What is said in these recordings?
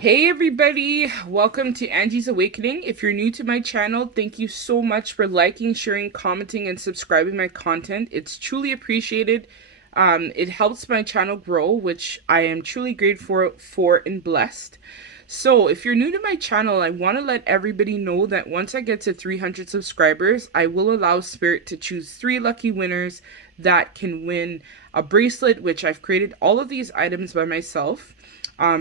Hey everybody, welcome to Angie's Awakening. If you're new to my channel, thank you so much for liking, sharing, commenting, and subscribing my content. It's truly appreciated. It helps my channel grow, which I am truly grateful for and blessed. So if you're new to my channel, I want to let everybody know that once I get to 300 subscribers, I will allow Spirit to choose 3 lucky winners that can win a bracelet, which I've created all of these items by myself.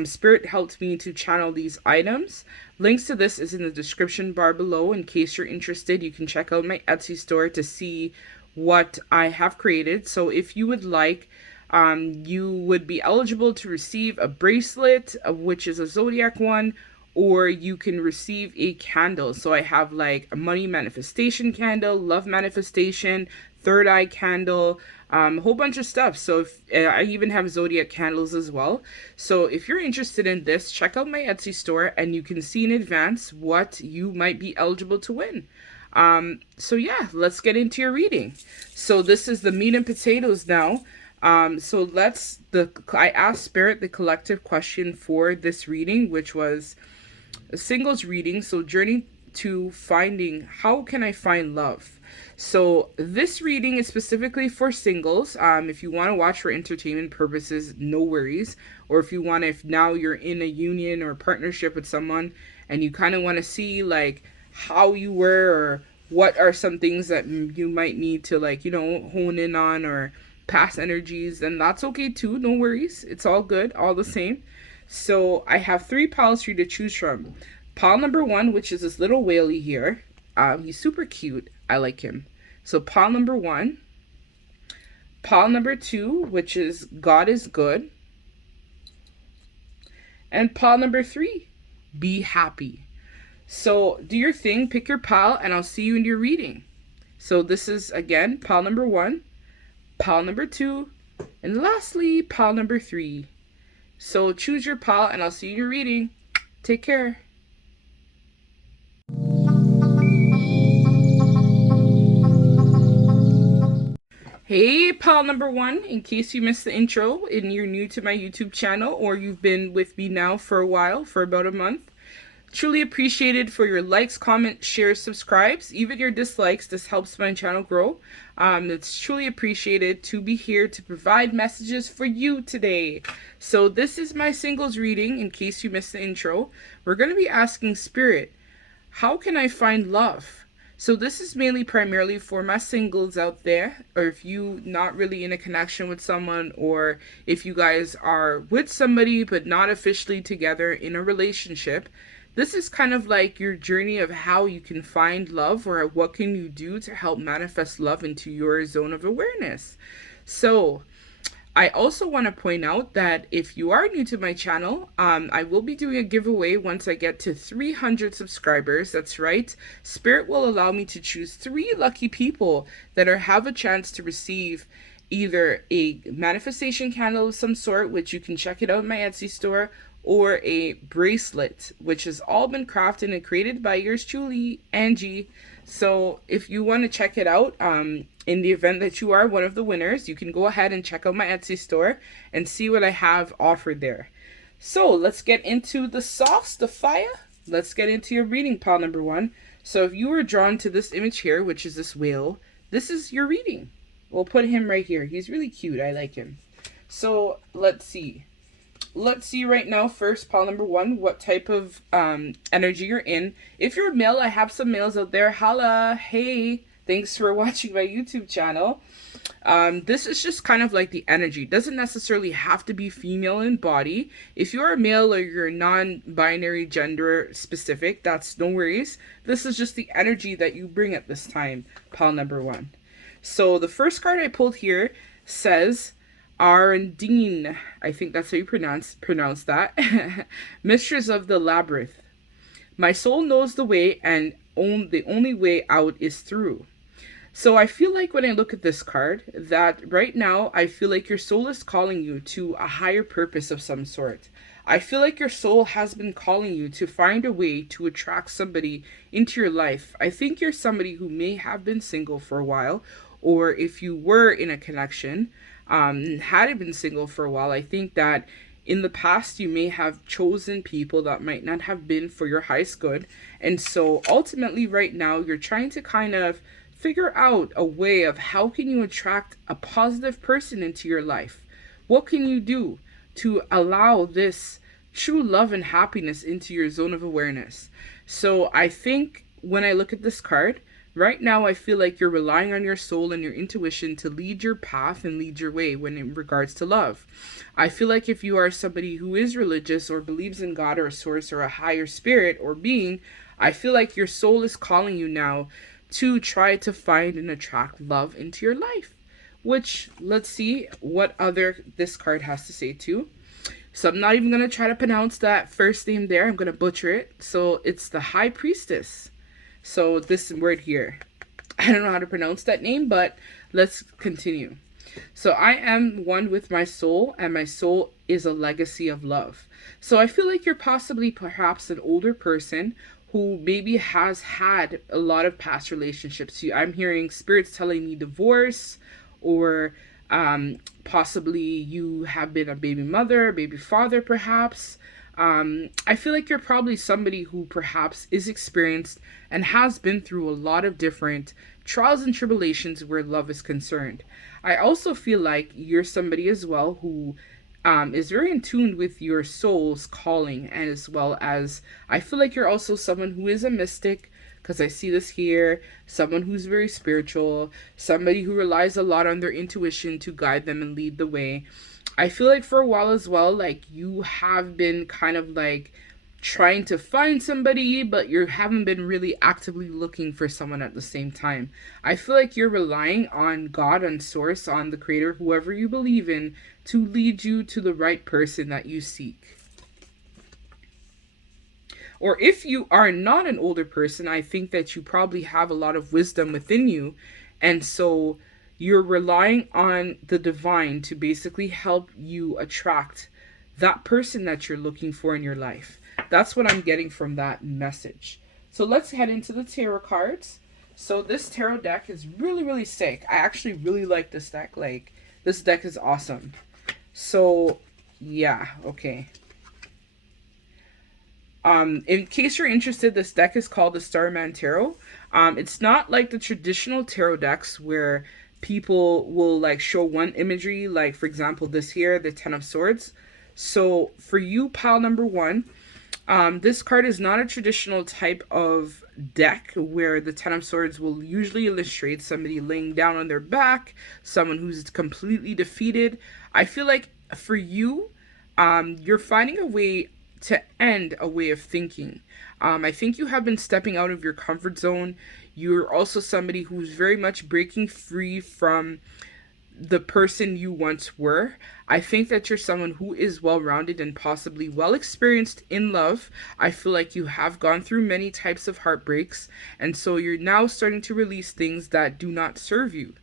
Spirit helped me to channel these items. Links to this is in the description bar below. In case you're interested, you can check out my Etsy store to see what I have created. So if you would like, you would be eligible to receive a bracelet, which is a zodiac one, or you can receive a candle. So I have like a money manifestation candle, love manifestation, third eye candle, a whole bunch of stuff. So if, I even have zodiac candles as well. So if you're interested in this, check out my Etsy store and you can see in advance what you might be eligible to win. So yeah, let's get into your reading. So this is the meat and potatoes now. I asked Spirit the collective question for this reading, which was a singles reading. So journey to finding, how can I find love? So this reading is specifically for singles. If you want to watch for entertainment purposes, no worries. Or if you want to, if now you're in a union or partnership with someone and you kind of want to see like how you were or what are some things that you might need to like, hone in on or past energies, then that's okay too. No worries. It's all good, all the same. So I have 3 piles for you to choose from. Pile number 1, which is this little whaley here. He's super cute. I like him. So pile number 1. Pile number 2, which is God is good. And pile number 3, be happy. So do your thing, pick your pile, and I'll see you in your reading. So this is, again, pile number 1, pile number 2, and lastly, pile number 3. So choose your pile, and I'll see you in your reading. Take care. Hey, pal number 1, in case you missed the intro and you're new to my YouTube channel or you've been with me now for a while, for about a month, truly appreciated for your likes, comments, shares, subscribes, even your dislikes. This helps my channel grow. It's truly appreciated to be here to provide messages for you today. So this is my singles reading, in case you missed the intro. We're going to be asking Spirit, how can I find love? So this is mainly primarily for my singles out there, or if you not really in a connection with someone, or if you guys are with somebody but not officially together in a relationship. This is kind of like your journey of how you can find love, or what can you do to help manifest love into your zone of awareness. So I also want to point out that if you are new to my channel, I will be doing a giveaway once I get to 300 subscribers. That's right. Spirit will allow me to choose 3 lucky people that have a chance to receive either a manifestation candle of some sort, which you can check it out in my Etsy store, or a bracelet, which has all been crafted and created by yours truly, Angie. So if you want to check it out, in the event that you are one of the winners, you can go ahead and check out my Etsy store and see what I have offered there. So let's get into the sauce, the fire. Let's get into your reading, pile number 1. So if you were drawn to this image here, which is this whale, this is your reading. We'll put him right here. He's really cute. I like him. So let's see. Let's see right now first, pile number 1, what type of energy you're in. If you're a male, I have some males out there. Holla, hey, thanks for watching my YouTube channel. This is just kind of like the energy. It doesn't necessarily have to be female in body. If you're a male or you're non-binary gender specific, that's no worries. This is just the energy that you bring at this time, pile number 1. So the first card I pulled here says Arundine, I think that's how you pronounce that. Mistress of the Labyrinth. My soul knows the way, and the only way out is through. So I feel like when I look at this card, that right now I feel like your soul is calling you to a higher purpose of some sort. I feel like your soul has been calling you to find a way to attract somebody into your life. I think you're somebody who may have been single for a while, or if you were in a connection, hadn't been single for a while, I think that In the past, you may have chosen people that might not have been for your highest good. And so ultimately, right now, you're trying to kind of figure out a way of how can you attract a positive person into your life. What can you do to allow this true love and happiness into your zone of awareness? So I think when I look at this card, right now I feel like you're relying on your soul and your intuition to lead your path and lead your way when in regards to love. I feel like if you are somebody who is religious or believes in God or a source or a higher spirit or being, I feel like your soul is calling you now to try to find and attract love into your life. Which, let's see what other this card has to say too. So I'm not even going to try to pronounce that first name there. I'm going to butcher it. So it's the High Priestess. So this word here, I don't know how to pronounce that name, but let's continue. So I am one with my soul, and my soul is a legacy of love. So I feel like you're possibly perhaps an older person who maybe has had a lot of past relationships. I'm hearing spirits telling me divorce, or possibly you have been a baby mother, baby father perhaps. I feel like you're probably somebody who perhaps is experienced and has been through a lot of different trials and tribulations where love is concerned. I also feel like you're somebody as well who is very in tune with your soul's calling, as well as I feel like you're also someone who is a mystic, because I see this here, someone who's very spiritual, somebody who relies a lot on their intuition to guide them and lead the way. I feel like for a while as well, like you have been kind of like trying to find somebody, but you haven't been really actively looking for someone at the same time. I feel like you're relying on God, on source, on the creator, whoever you believe in, to lead you to the right person that you seek. Or if you are not an older person, I think that you probably have a lot of wisdom within you. And so you're relying on the divine to basically help you attract that person that you're looking for in your life. That's what I'm getting from that message. So let's head into the tarot cards. So this tarot deck is really, really sick. I actually really like this deck. Like, this deck is awesome. So, yeah, okay. In case you're interested, this deck is called the Starman Tarot. It's not like the traditional tarot decks where people will like show one imagery, like for example this here, the Ten of Swords. So for you, pile number one, this card is not a traditional type of deck where the Ten of Swords will usually illustrate somebody laying down on their back, someone who's completely defeated. I feel like for you, you're finding a way to end a way of thinking. I think you have been stepping out of your comfort zone. You're also somebody who's very much breaking free from the person you once were. I think that you're someone who is well-rounded and possibly well-experienced in love. I feel like you have gone through many types of heartbreaks, and so you're now starting to release things that do not serve you.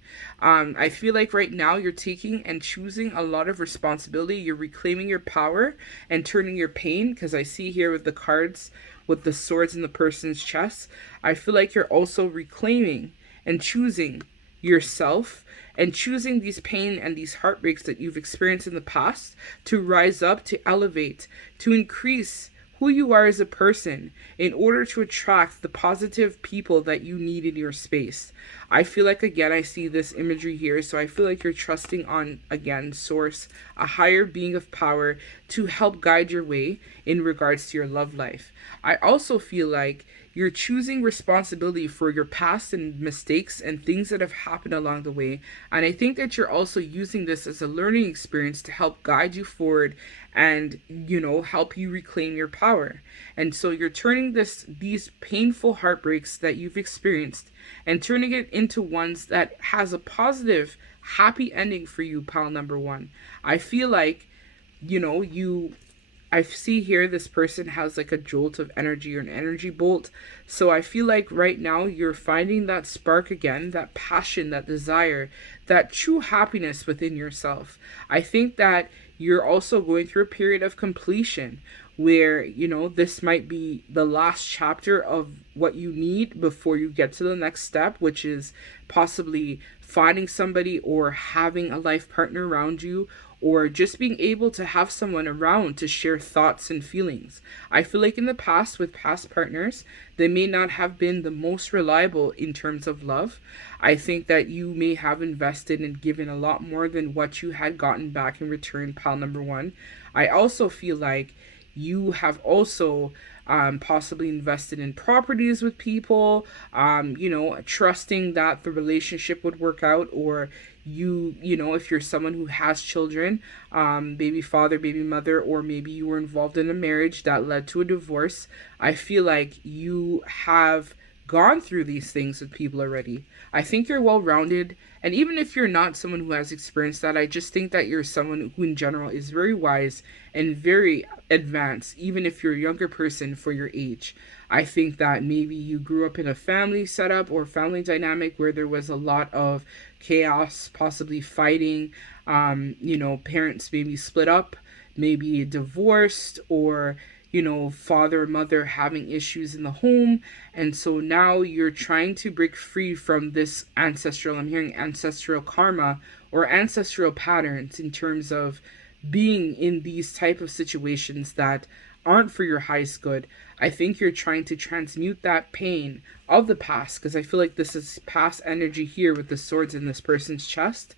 I feel like right now you're taking and choosing a lot of responsibility. You're reclaiming your power and turning your pain, because I see here with the cards with the swords in the person's chest, I feel like you're also reclaiming and choosing yourself and choosing these pain and these heartbreaks that you've experienced in the past to rise up, to elevate, to increase who you are as a person in order to attract the positive people that you need in your space. I feel like, again, I see this imagery here, so I feel like you're trusting on, again, source, a higher being of power to help guide your way in regards to your love life. I also feel like you're choosing responsibility for your past and mistakes and things that have happened along the way. And I think that you're also using this as a learning experience to help guide you forward and, you know, help you reclaim your power. And so you're turning these painful heartbreaks that you've experienced and turning it into ones that has a positive, happy ending for you, pile number one. I feel like, you know, I see here this person has like a jolt of energy or an energy bolt. So I feel like right now you're finding that spark again, that passion, that desire, that true happiness within yourself. I think that you're also going through a period of completion where, this might be the last chapter of what you need before you get to the next step, which is possibly finding somebody or having a life partner around you, or just being able to have someone around to share thoughts and feelings. I feel like in the past, with past partners, they may not have been the most reliable in terms of love. I think that you may have invested and given a lot more than what you had gotten back in return, pal number one. I also feel like you have also possibly invested in properties with people, trusting that the relationship would work out, or if you're someone who has children, baby father, baby mother, or maybe you were involved in a marriage that led to a divorce. I feel like you have gone through these things with people already. I think you're well rounded. And even if you're not someone who has experienced that, I just think that you're someone who, in general, is very wise and very advanced, even if you're a younger person for your age. I think that maybe you grew up in a family setup or family dynamic where there was a lot of chaos, possibly fighting. Parents maybe split up, maybe divorced, or father or mother having issues in the home. And so now you're trying to break free from this ancestral, I'm hearing ancestral karma or ancestral patterns in terms of being in these type of situations that aren't for your highest good. I think you're trying to transmute that pain of the past, because I feel like this is past energy here with the swords in this person's chest.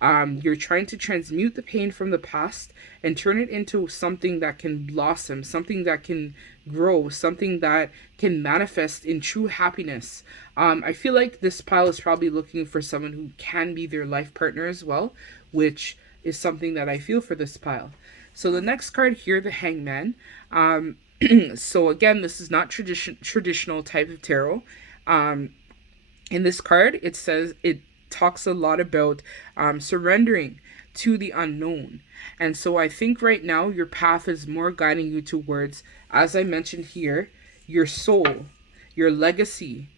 You're trying to transmute the pain from the past and turn it into something that can blossom, something that can grow, something that can manifest in true happiness. I feel like this pile is probably looking for someone who can be their life partner as well, which is something that I feel for this pile. So the next card here, the Hangman. So again, this is not traditional type of tarot. In this card, it talks a lot about surrendering to the unknown. And so I think right now your path is more guiding you towards, as I mentioned here, your soul, your legacy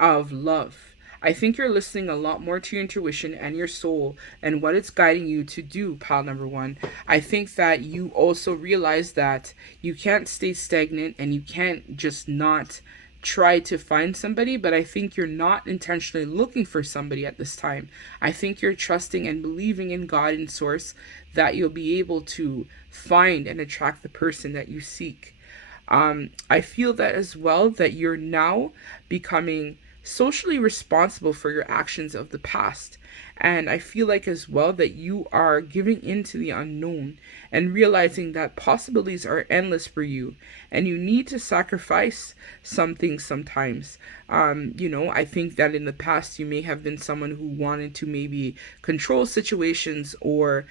of love. I think you're listening a lot more to your intuition and your soul and what it's guiding you to do, pile number one. I think that you also realize that you can't stay stagnant and you can't just not try to find somebody, but I think you're not intentionally looking for somebody at this time. I think you're trusting and believing in God and Source that you'll be able to find and attract the person that you seek. I feel that as well, that you're now becoming socially responsible for your actions of the past. And I feel like as well that you are giving into the unknown and realizing that possibilities are endless for you and you need to sacrifice something sometimes. I think that in the past you may have been someone who wanted to maybe control situations or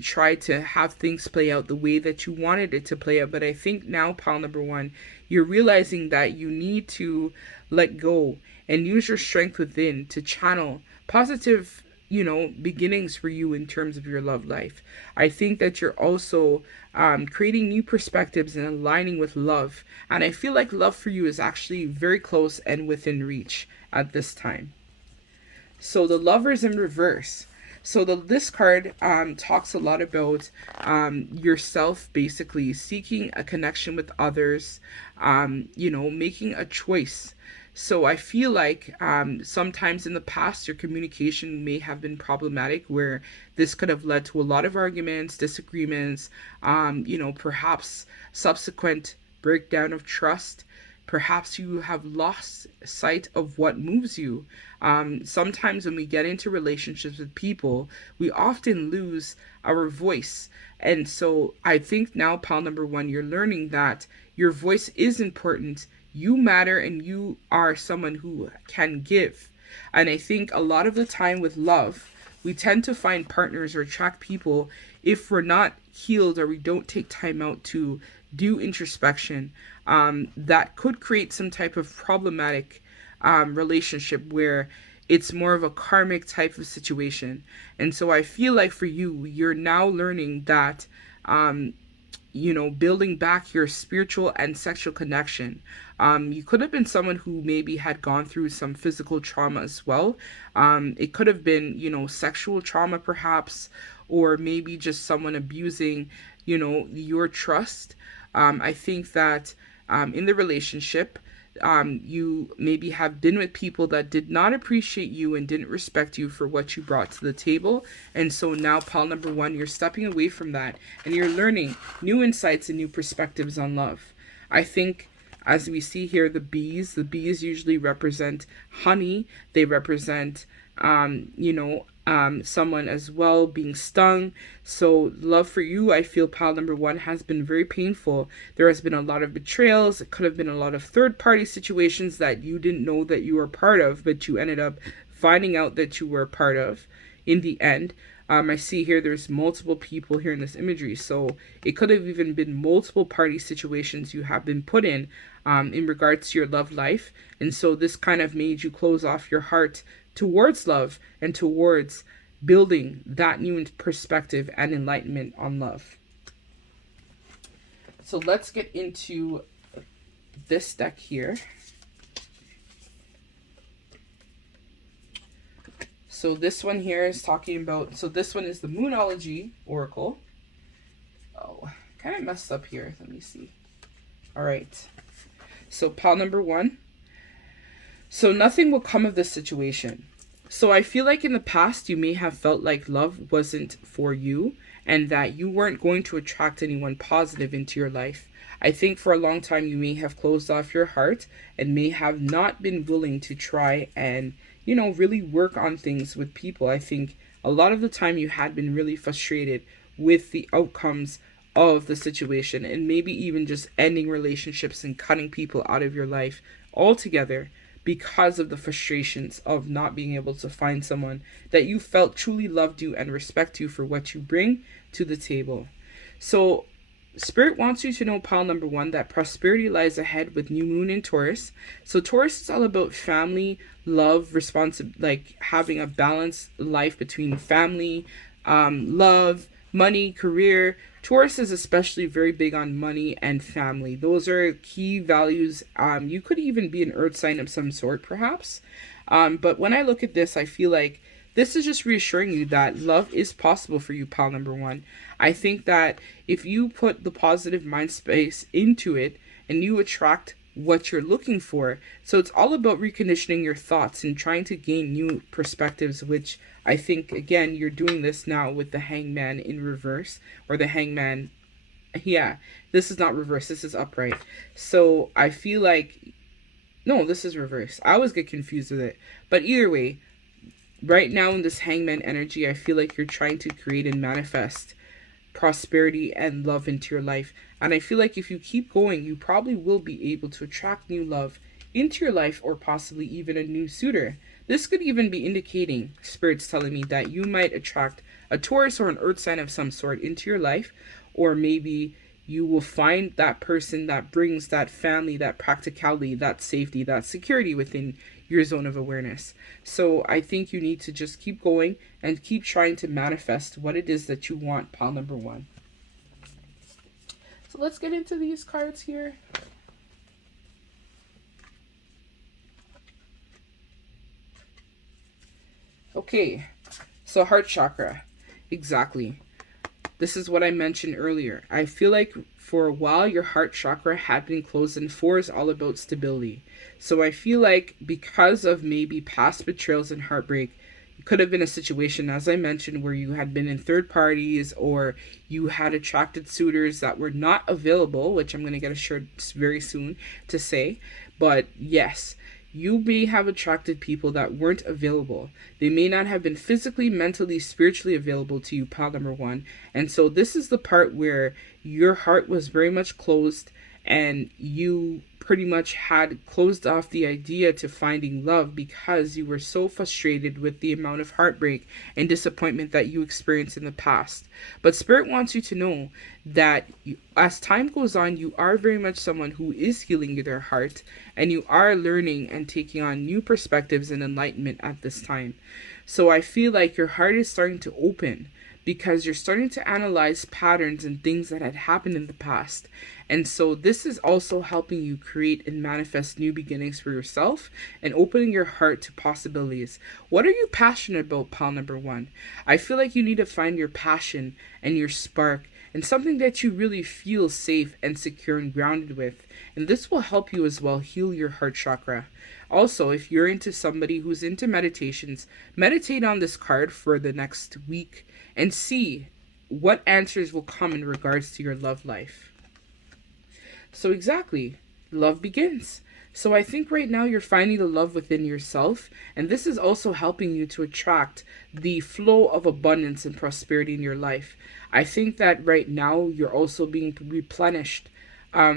try to have things play out the way that you wanted it to play out. But I think now, pile number one, you're realizing that you need to let go and use your strength within to channel positive, beginnings for you in terms of your love life. I think that you're also creating new perspectives and aligning with love. And I feel like love for you is actually very close and within reach at this time. So the Lovers in reverse. So this card talks a lot about yourself basically seeking a connection with others, making a choice. So I feel like sometimes in the past your communication may have been problematic, where this could have led to a lot of arguments, disagreements, perhaps subsequent breakdown of trust. Perhaps you have lost sight of what moves you. Sometimes when we get into relationships with people, we often lose our voice. And so I think now, pile number one, you're learning that your voice is important. You matter and you are someone who can give. And I think a lot of the time with love, we tend to find partners or attract people if we're not healed or we don't take time out to do introspection. That could create some type of problematic relationship where it's more of a karmic type of situation. And so I feel like for you, you're now learning that building back your spiritual and sexual connection. You could have been someone who maybe had gone through some physical trauma as well. It could have been, sexual trauma perhaps, or maybe just someone abusing, your trust. I think that in the relationship, you maybe have been with people that did not appreciate you and didn't respect you for what you brought to the table. And so now, pile number one, you're stepping away from that and you're learning new insights and new perspectives on love. I think, as we see here, the bees usually represent honey. They represent, someone as well being stung. So love for you, I feel, pile number one, has been very painful. There has been a lot of betrayals. It could have been a lot of third party situations that you didn't know that you were part of, but you ended up finding out that you were a part of in the end. I see here there's multiple people here in this imagery. So it could have even been multiple party situations you have been put in regards to your love life. And so this kind of made you close off your heart towards love and towards building that new perspective and enlightenment on love. So let's get into this deck here. So this one here is talking about, so this one is the Moonology Oracle. Oh, kind of messed up here. Let me see. All right. So pile number one. So nothing will come of this situation. So I feel like in the past, you may have felt like love wasn't for you and that you weren't going to attract anyone positive into your life. I think for a long time, you may have closed off your heart and may have not been willing to try and, really work on things with people. I think a lot of the time you had been really frustrated with the outcomes of the situation and maybe even just ending relationships and cutting people out of your life altogether because of the frustrations of not being able to find someone that you felt truly loved you and respect you for what you bring to the table. So Spirit wants you to know, pile number one, that prosperity lies ahead with new moon in Taurus. So Taurus is all about family, love, like having a balanced life between family, love, money, career. Taurus is especially very big on money and family. Those are key values. You could even be an earth sign of some sort, perhaps. But when I look at this, I feel like this is just reassuring you that love is possible for you, pile number one. I think that if you put the positive mind space into it and you attract what you're looking for. So it's all about reconditioning your thoughts and trying to gain new perspectives, which I think, again, you're doing this now with the Hangman in reverse, or the Hangman. Yeah, this is not reverse. This is upright. So I feel like, no, this is reverse. I always get confused with it. But either way, right now in this Hangman energy, I feel like you're trying to create and manifest prosperity and love into your life. And I feel like if you keep going, you probably will be able to attract new love into your life, or possibly even a new suitor. This could even be indicating, Spirit's telling me, that you might attract a Taurus or an earth sign of some sort into your life, or maybe you will find that person that brings that family, that practicality, that safety, that security within your zone of awareness. So I think you need to just keep going and keep trying to manifest what it is that you want, pile number one. So let's get into these cards here. Okay, so heart chakra. Exactly. This is what I mentioned earlier. I feel like for a while your heart chakra had been closed, and 4 is all about stability. So I feel like because of maybe past betrayals and heartbreak, it could have been a situation, as I mentioned, where you had been in third parties, or you had attracted suitors that were not available, which I'm going to get a shirt very soon to say. But yes, you may have attracted people that weren't available. They may not have been physically, mentally, spiritually available to you, pile number one. And so this is the part where your heart was very much closed, and you pretty much had closed off the idea to finding love because you were so frustrated with the amount of heartbreak and disappointment that you experienced in the past. But Spirit wants you to know that as time goes on, you are very much someone who is healing their heart, and you are learning and taking on new perspectives and enlightenment at this time. So I feel like your heart is starting to open, because you're starting to analyze patterns and things that had happened in the past. And so this is also helping you create and manifest new beginnings for yourself and opening your heart to possibilities. What are you passionate about, pile number one? I feel like you need to find your passion and your spark and something that you really feel safe and secure and grounded with. And this will help you as well heal your heart chakra. Also, if you're into somebody who's into meditations, meditate on this card for the next week and see what answers will come in regards to your love life. So exactly, love begins. So I think right now you're finding the love within yourself, and this is also helping you to attract the flow of abundance and prosperity in your life. I think that right now you're also being replenished,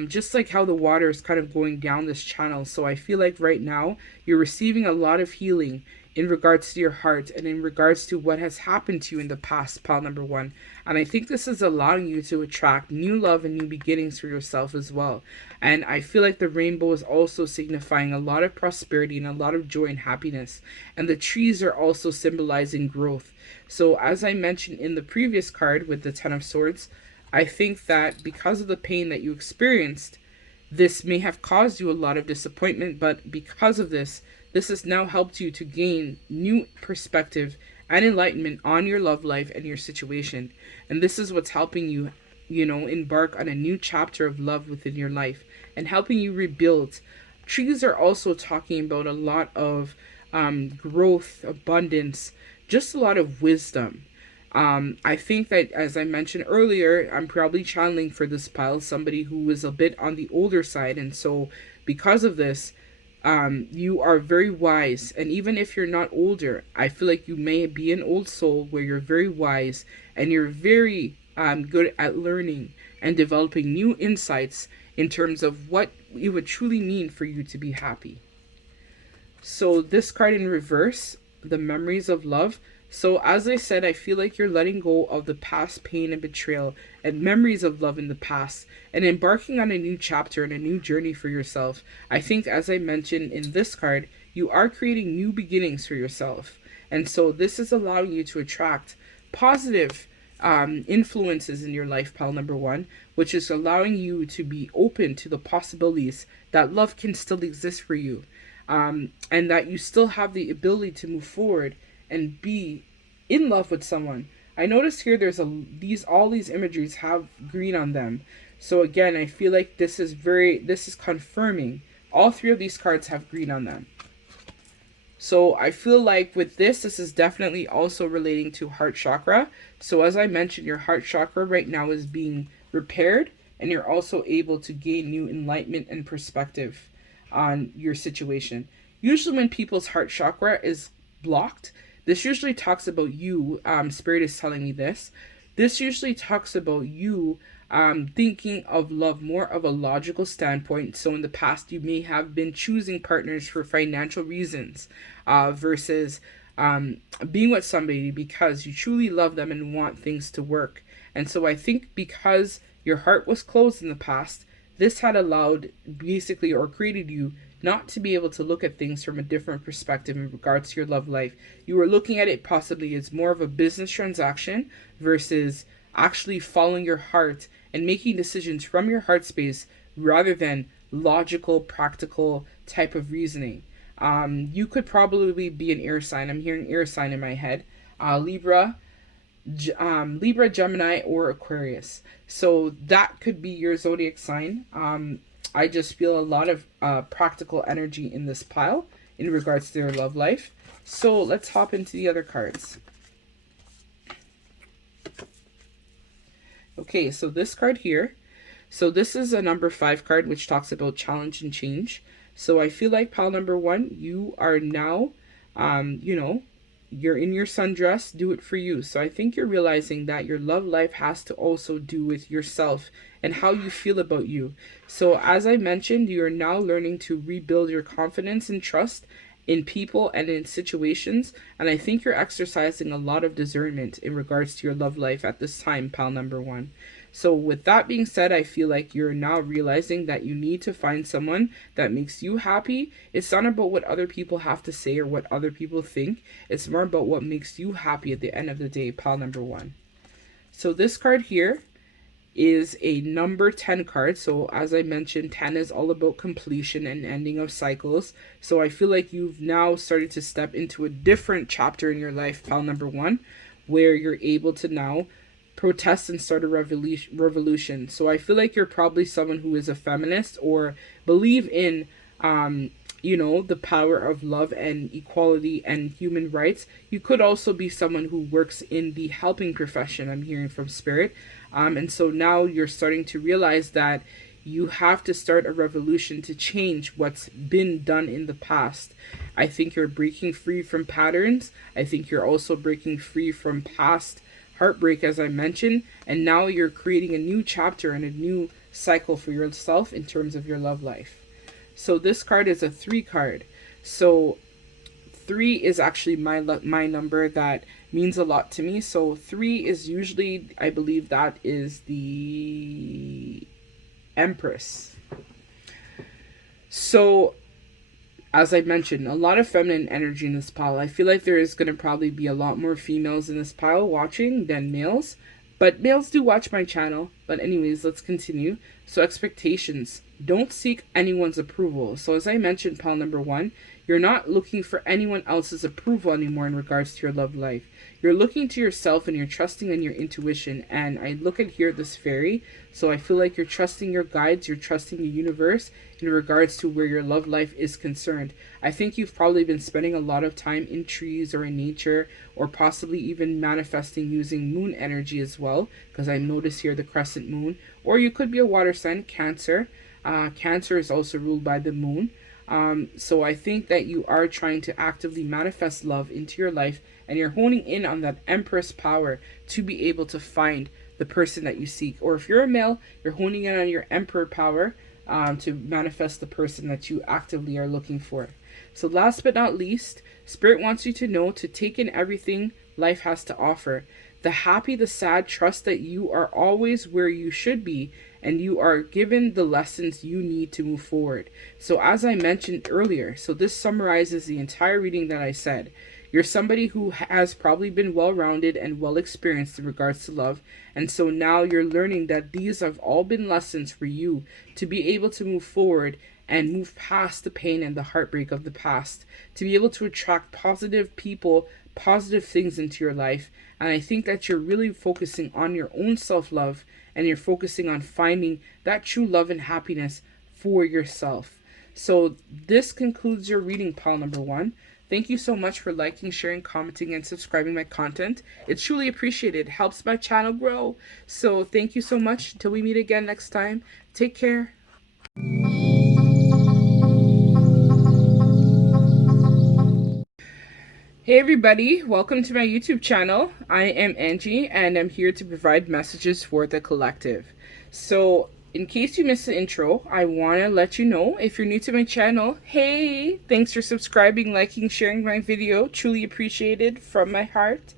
just like how the water is kind of going down this channel. So I feel like right now you're receiving a lot of healing in regards to your heart and in regards to what has happened to you in the past, pile number one. And I think this is allowing you to attract new love and new beginnings for yourself as well. And I feel like the rainbow is also signifying a lot of prosperity and a lot of joy and happiness. And the trees are also symbolizing growth. So as I mentioned in the previous card with the Ten of Swords, I think that because of the pain that you experienced, this may have caused you a lot of disappointment, but because of this, this has now helped you to gain new perspective and enlightenment on your love life and your situation. And this is what's helping you, embark on a new chapter of love within your life and helping you rebuild. Trees are also talking about a lot of growth, abundance, just a lot of wisdom. I think that, as I mentioned earlier, I'm probably channeling for this pile somebody who is a bit on the older side. And so because of this, you are very wise. And even if you're not older, I feel like you may be an old soul where you're very wise and you're very good at learning and developing new insights in terms of what it would truly mean for you to be happy. So this card in reverse, the memories of love. So as I said, I feel like you're letting go of the past pain and betrayal and memories of love in the past and embarking on a new chapter and a new journey for yourself. I think, as I mentioned in this card, you are creating new beginnings for yourself. And so this is allowing you to attract positive influences in your life, pile number one, which is allowing you to be open to the possibilities that love can still exist for you, and that you still have the ability to move forward and be in love with someone. I notice here there's all these imageries have green on them. So again, I feel like this is confirming. All three of these cards have green on them. So I feel like with this is definitely also relating to heart chakra. So as I mentioned, your heart chakra right now is being repaired, and you're also able to gain new enlightenment and perspective on your situation. Usually when people's heart chakra is blocked, this usually talks about you, Spirit is telling me this. This usually talks about you thinking of love more of a logical standpoint. So in the past, you may have been choosing partners for financial reasons versus being with somebody because you truly love them and want things to work. And so I think because your heart was closed in the past, this had allowed basically or created you not to be able to look at things from a different perspective in regards to your love life. You were looking at it possibly as more of a business transaction versus actually following your heart and making decisions from your heart space rather than logical, practical type of reasoning. You could probably be an air sign. I'm hearing air sign in my head. Libra, Gemini, or Aquarius. So that could be your zodiac sign. I just feel a lot of practical energy in this pile in regards to their love life. So let's hop into the other cards. Okay, so this card here. So this is a number 5 card, which talks about challenge and change. So I feel like pile number 1, you are now, you're in your sundress, do it for you. So I think you're realizing that your love life has to also do with yourself and how you feel about you. So as I mentioned, you are now learning to rebuild your confidence and trust in people and in situations. And I think you're exercising a lot of discernment in regards to your love life at this time, pile number 1. So with that being said, I feel like you're now realizing that you need to find someone that makes you happy. It's not about what other people have to say or what other people think. It's more about what makes you happy at the end of the day, pile number 1. So this card here is a number 10 card. So as I mentioned, 10 is all about completion and ending of cycles. So I feel like you've now started to step into a different chapter in your life, pile number 1, where you're able to now protest and start a revolution. So I feel like you're probably someone who is a feminist or believe in the power of love and equality and human rights. You could also be someone who works in the helping profession, I'm hearing from spirit. And so now you're starting to realize that you have to start a revolution to change what's been done in the past. I think you're breaking free from patterns. I think you're also breaking free from past heartbreak, as I mentioned. And now you're creating a new chapter and a new cycle for yourself in terms of your love life. So this card is a 3 card. So 3 is actually my number that means a lot to me. So 3 is usually, I believe that is the Empress. So as I mentioned, a lot of feminine energy in this pile. I feel like there is going to probably be a lot more females in this pile watching than males. But males do watch my channel. But anyways, let's continue. So expectations. Don't seek anyone's approval. So as I mentioned, pile number 1, you're not looking for anyone else's approval anymore in regards to your love life. You're looking to yourself and you're trusting in your intuition. And I look at here this fairy. So I feel like you're trusting your guides. You're trusting the universe in regards to where your love life is concerned. I think you've probably been spending a lot of time in trees or in nature, or possibly even manifesting using moon energy as well, because I notice here the crescent moon. Or you could be a water sign, Cancer. Cancer is also ruled by the moon. So I think that you are trying to actively manifest love into your life, and you're honing in on that Empress power to be able to find the person that you seek. Or if you're a male, you're honing in on your Emperor power to manifest the person that you actively are looking for. So last but not least, Spirit wants you to know to take in everything life has to offer. The happy, the sad, trust that you are always where you should be, and you are given the lessons you need to move forward. So as I mentioned earlier, so this summarizes the entire reading that I said. You're somebody who has probably been well-rounded and well-experienced in regards to love. And so now you're learning that these have all been lessons for you to be able to move forward and move past the pain and the heartbreak of the past, to be able to attract positive people, positive things into your life. And I think that you're really focusing on your own self-love, and you're focusing on finding that true love and happiness for yourself. So this concludes your reading, pile number 1. Thank you so much for liking, sharing, commenting, and subscribing my content. It's truly appreciated. It helps my channel grow. So thank you so much. Until we meet again next time. Take care. Hey everybody, welcome to my YouTube channel. I am Angie, and I'm here to provide messages for the collective. So in case you missed the intro, I want to let you know, if you're new to my channel, hey, thanks for subscribing, liking, sharing my video. Truly appreciated from my heart.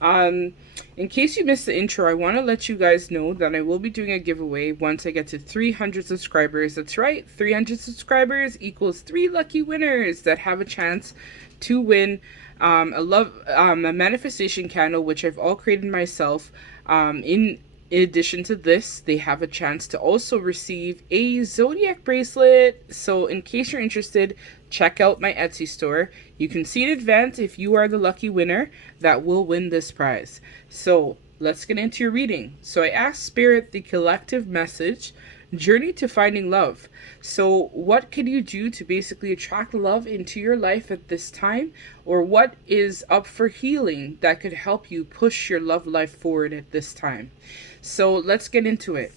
In case you missed the intro, I want to let you guys know that I will be doing a giveaway once I get to 300 subscribers. That's right, 300 subscribers equals 3 lucky winners that have a chance to win a manifestation candle, which I've all created myself. In addition to this, they have a chance to also receive a zodiac bracelet. So in case you're interested, check out my Etsy store. You can see in advance if you are the lucky winner that will win this prize. So let's get into your reading. So I asked Spirit the collective message, journey to finding love. So what can you do to basically attract love into your life at this time? Or what is up for healing that could help you push your love life forward at this time? So let's get into it.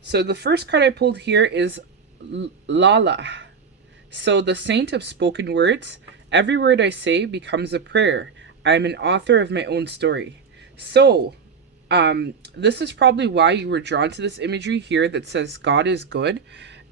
So the first card I pulled here is Lala. So the saint of spoken words. Every word I say becomes a prayer. I am an author of my own story. So this is probably why you were drawn to this imagery here that says God is good,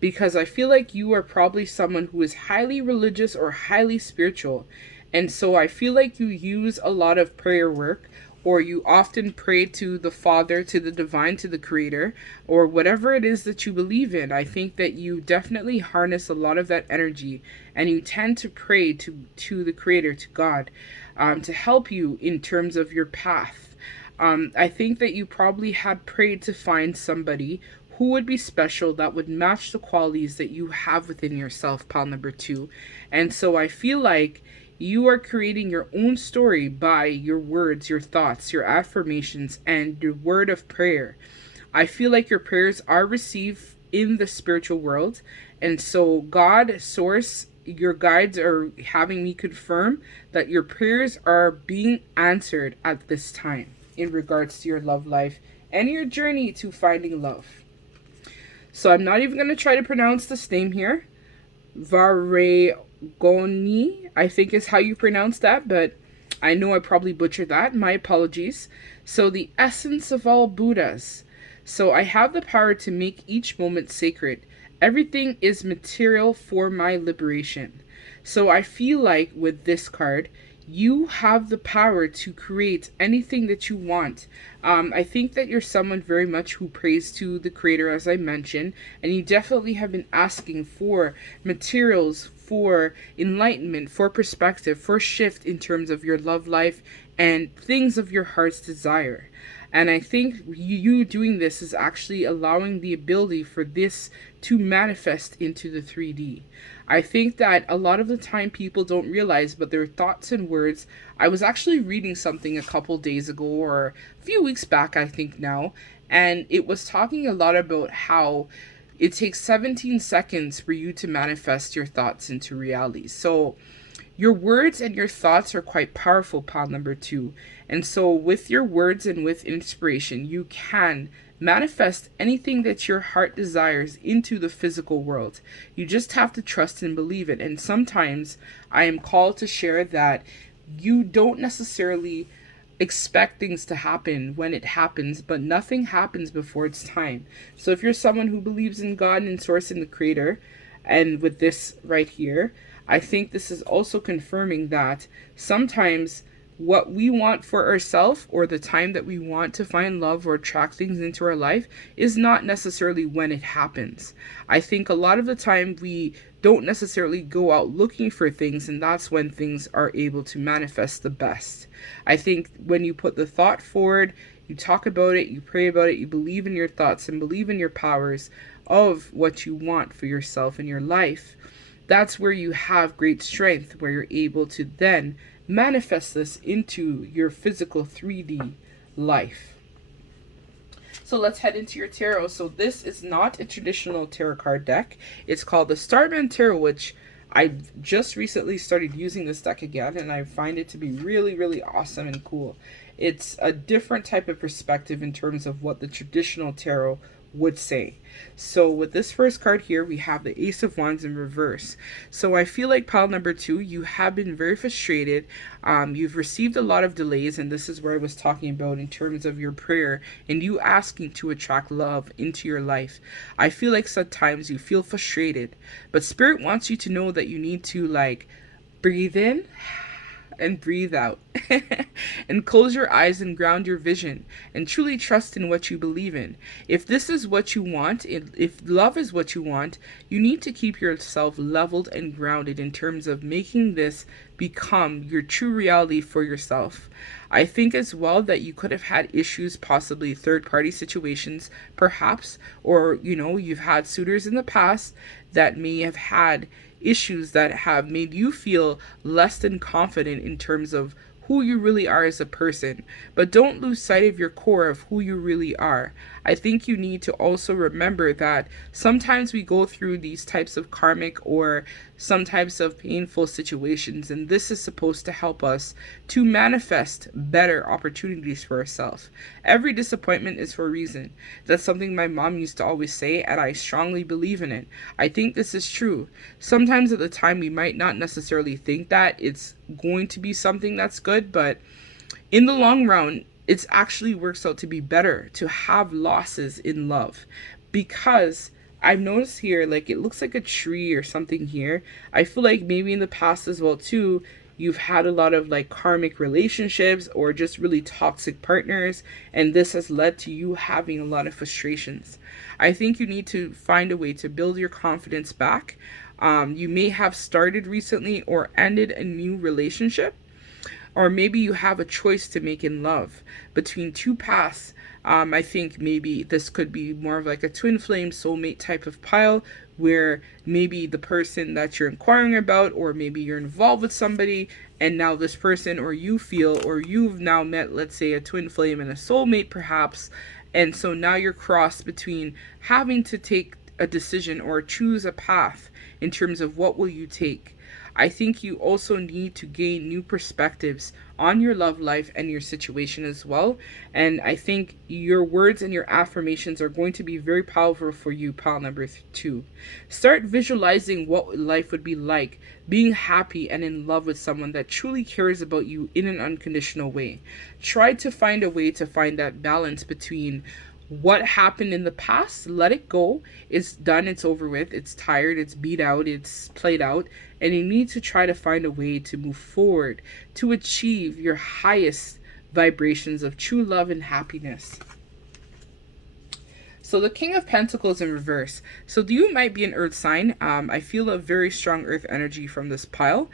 because I feel like you are probably someone who is highly religious or highly spiritual. And so I feel like you use a lot of prayer work, or you often pray to the Father, to the divine, to the creator, or whatever it is that you believe in. I think that you definitely harness a lot of that energy, and you tend to pray to the creator, to God, to help you in terms of your path. I think that you probably had prayed to find somebody who would be special, that would match the qualities that you have within yourself, pile number 2. And so I feel like You are creating your own story by your words, your thoughts, your affirmations, and your word of prayer. I feel like your prayers are received in the spiritual world. And so, God, Source, your guides are having me confirm that your prayers are being answered at this time in regards to your love life and your journey to finding love. So, I'm not even going to try to pronounce this name here. Varegoni, I think is how you pronounce that, but I know I probably butchered that. My apologies. So, the essence of all Buddhas. So, I have the power to make each moment sacred. Everything is material for my liberation. So, I feel like with this card, you have the power to create anything that you want. I think that you're someone very much who prays to the Creator, as I mentioned, and you definitely have been asking for materials, for enlightenment, for perspective, for shift in terms of your love life and things of your heart's desire. And I think you doing this is actually allowing the ability for this to manifest into the 3D. I think that a lot of the time people don't realize, but their thoughts and words. I was actually reading something a couple days ago or a few weeks back, I think now, and it was talking a lot about how it takes 17 seconds for you to manifest your thoughts into reality. So your words and your thoughts are quite powerful, pile number 2. And so with your words and with inspiration, you can manifest anything that your heart desires into the physical world. You just have to trust and believe it. And sometimes I am called to share that you don't necessarily expect things to happen when it happens, but nothing happens before it's time. So if you're someone who believes in God and Source and the Creator, and with this right here, I think this is also confirming that sometimes what we want for ourselves or the time that we want to find love or attract things into our life is not necessarily when it happens. I think a lot of the time we don't necessarily go out looking for things, and that's when things are able to manifest the best. I think when you put the thought forward, you talk about it, you pray about it, you believe in your thoughts and believe in your powers of what you want for yourself and your life, that's where you have great strength, where you're able to then manifest this into your physical 3D life. So let's head into your tarot. So this is not a traditional tarot card deck. It's called the Starman Tarot, which I just recently started using this deck again, and I find it to be really, really awesome and cool. It's a different type of perspective in terms of what the traditional tarot would say. So with this first card here, we have the Ace of Wands in reverse. So I feel like pile number 2, you have been very frustrated. You've received a lot of delays, and this is where I was talking about in terms of your prayer and you asking to attract love into your life. I feel like sometimes you feel frustrated, but Spirit wants you to know that you need to breathe in and breathe out and close your eyes and ground your vision and truly trust in what you believe in. If this is what you want, if love is what you want, you need to keep yourself leveled and grounded in terms of making this become your true reality for yourself. I think as well that you could have had issues, possibly third-party situations, perhaps, or you've had suitors in the past that may have had issues that have made you feel less than confident in terms of who you really are as a person. But don't lose sight of your core of who you really are. I think you need to also remember that sometimes we go through these types of karmic or some types of painful situations, and this is supposed to help us to manifest better opportunities for ourselves. Every disappointment is for a reason. That's something my mom used to always say, and I strongly believe in it. I think this is true. Sometimes at the time we might not necessarily think that it's going to be something that's good, but in the long run, it actually works out to be better to have losses in love, because I've noticed here, it looks like a tree or something here. I feel like maybe in the past as well too, you've had a lot of karmic relationships or just really toxic partners, and this has led to you having a lot of frustrations. I think you need to find a way to build your confidence back. You may have started recently or ended a new relationship, or maybe you have a choice to make in love between two paths. I think maybe this could be more of a twin flame soulmate type of pile where maybe the person that you're inquiring about, or maybe you're involved with somebody, and now this person, or you feel, or you've now met, let's say, a twin flame and a soulmate perhaps, and so now you're crossed between having to take a decision or choose a path in terms of what will you take. I think you also need to gain new perspectives on your love life and your situation as well. And I think your words and your affirmations are going to be very powerful for you, pile number 2. Start visualizing what life would be like being happy and in love with someone that truly cares about you in an unconditional way. Try to find a way to find that balance between what happened in the past, let it go. It's done, it's over with, it's tired, it's beat out, it's played out, and you need to try to find a way to move forward to achieve your highest vibrations of true love and happiness. So the King of Pentacles in reverse. So you might be an earth sign. I feel a very strong earth energy from this pile,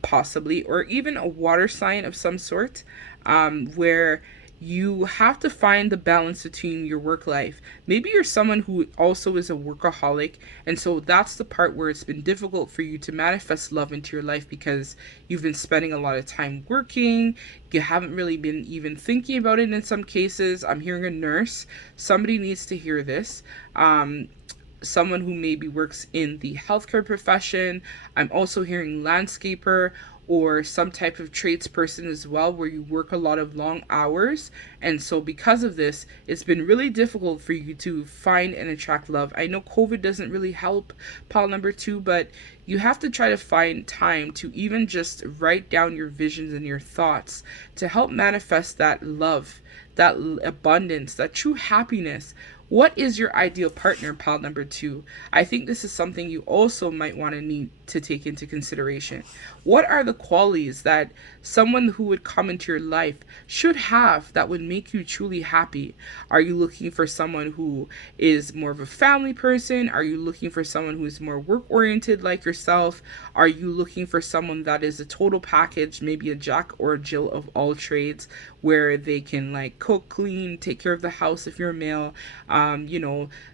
possibly, or even a water sign of some sort, where you have to find the balance between your work life. Maybe you're someone who also is a workaholic, and so that's the part where it's been difficult for you to manifest love into your life because you've been spending a lot of time working. You haven't really been even thinking about it in some cases. I'm hearing a nurse. Somebody needs to hear this. Someone who maybe works in the healthcare profession. I'm also hearing landscaper, or some type of tradesperson as well, where you work a lot of long hours. And so because of this, it's been really difficult for you to find and attract love. I know COVID doesn't really help, pile number 2, but you have to try to find time to even just write down your visions and your thoughts to help manifest that love, that abundance, that true happiness. What is your ideal partner, pile number 2? I think this is something you also might want to need to take into consideration. What are the qualities that someone who would come into your life should have that would make you truly happy? Are you looking for someone who is more of a family person? Are you looking for someone who is more work-oriented like yourself? Are you looking for someone that is a total package, maybe a jack or a Jill of all trades, where they can like cook, clean, take care of the house if you're a male,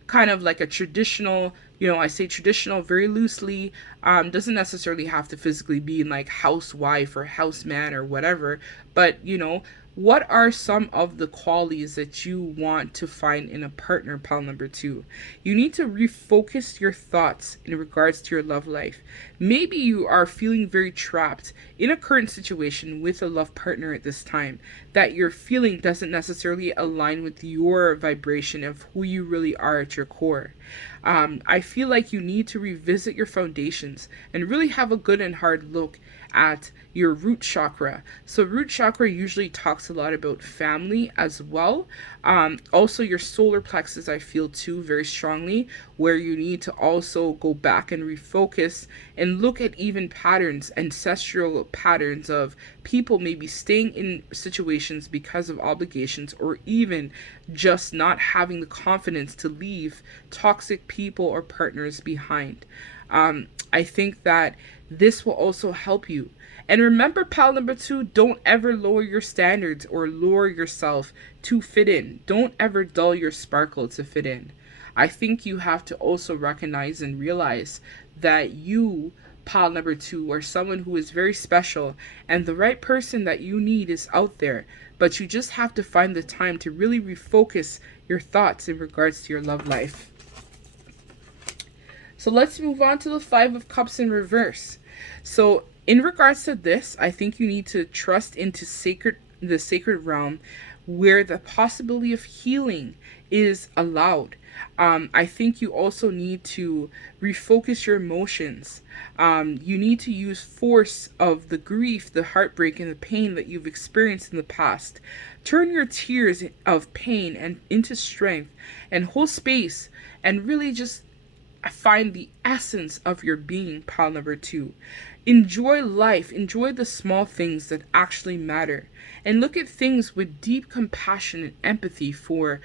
kind of like a traditional, I say traditional very loosely, doesn't necessarily have to physically be like housewife or houseman or whatever, but what are some of the qualities that you want to find in a partner, pile number 2? You need to refocus your thoughts in regards to your love life. Maybe you are feeling very trapped in a current situation with a love partner at this time, that your feeling doesn't necessarily align with your vibration of who you really are at your core. I feel like you need to revisit your foundations and really have a good and hard look at your root chakra. So root chakra usually talks a lot about family as well. Also your solar plexus, I feel too, very strongly, where you need to also go back and refocus and look at even patterns, ancestral patterns of people maybe staying in situations because of obligations, or even just not having the confidence to leave toxic people or partners behind. I think that this will also help you. And remember, pile number 2, don't ever lower your standards or lower yourself to fit in. Don't ever dull your sparkle to fit in. I think you have to also recognize and realize that you, pile number 2, are someone who is very special, and the right person that you need is out there. But you just have to find the time to really refocus your thoughts in regards to your love life. So let's move on to the 5 of Cups in reverse. So in regards to this, I think you need to trust into the sacred realm, where the possibility of healing is allowed. I think you also need to refocus your emotions. You need to use force of the grief, the heartbreak, and the pain that you've experienced in the past. Turn your tears of pain and into strength, and hold space, and really just find the essence of your being, pile number 2. Enjoy life. Enjoy the small things that actually matter. And look at things with deep compassion and empathy for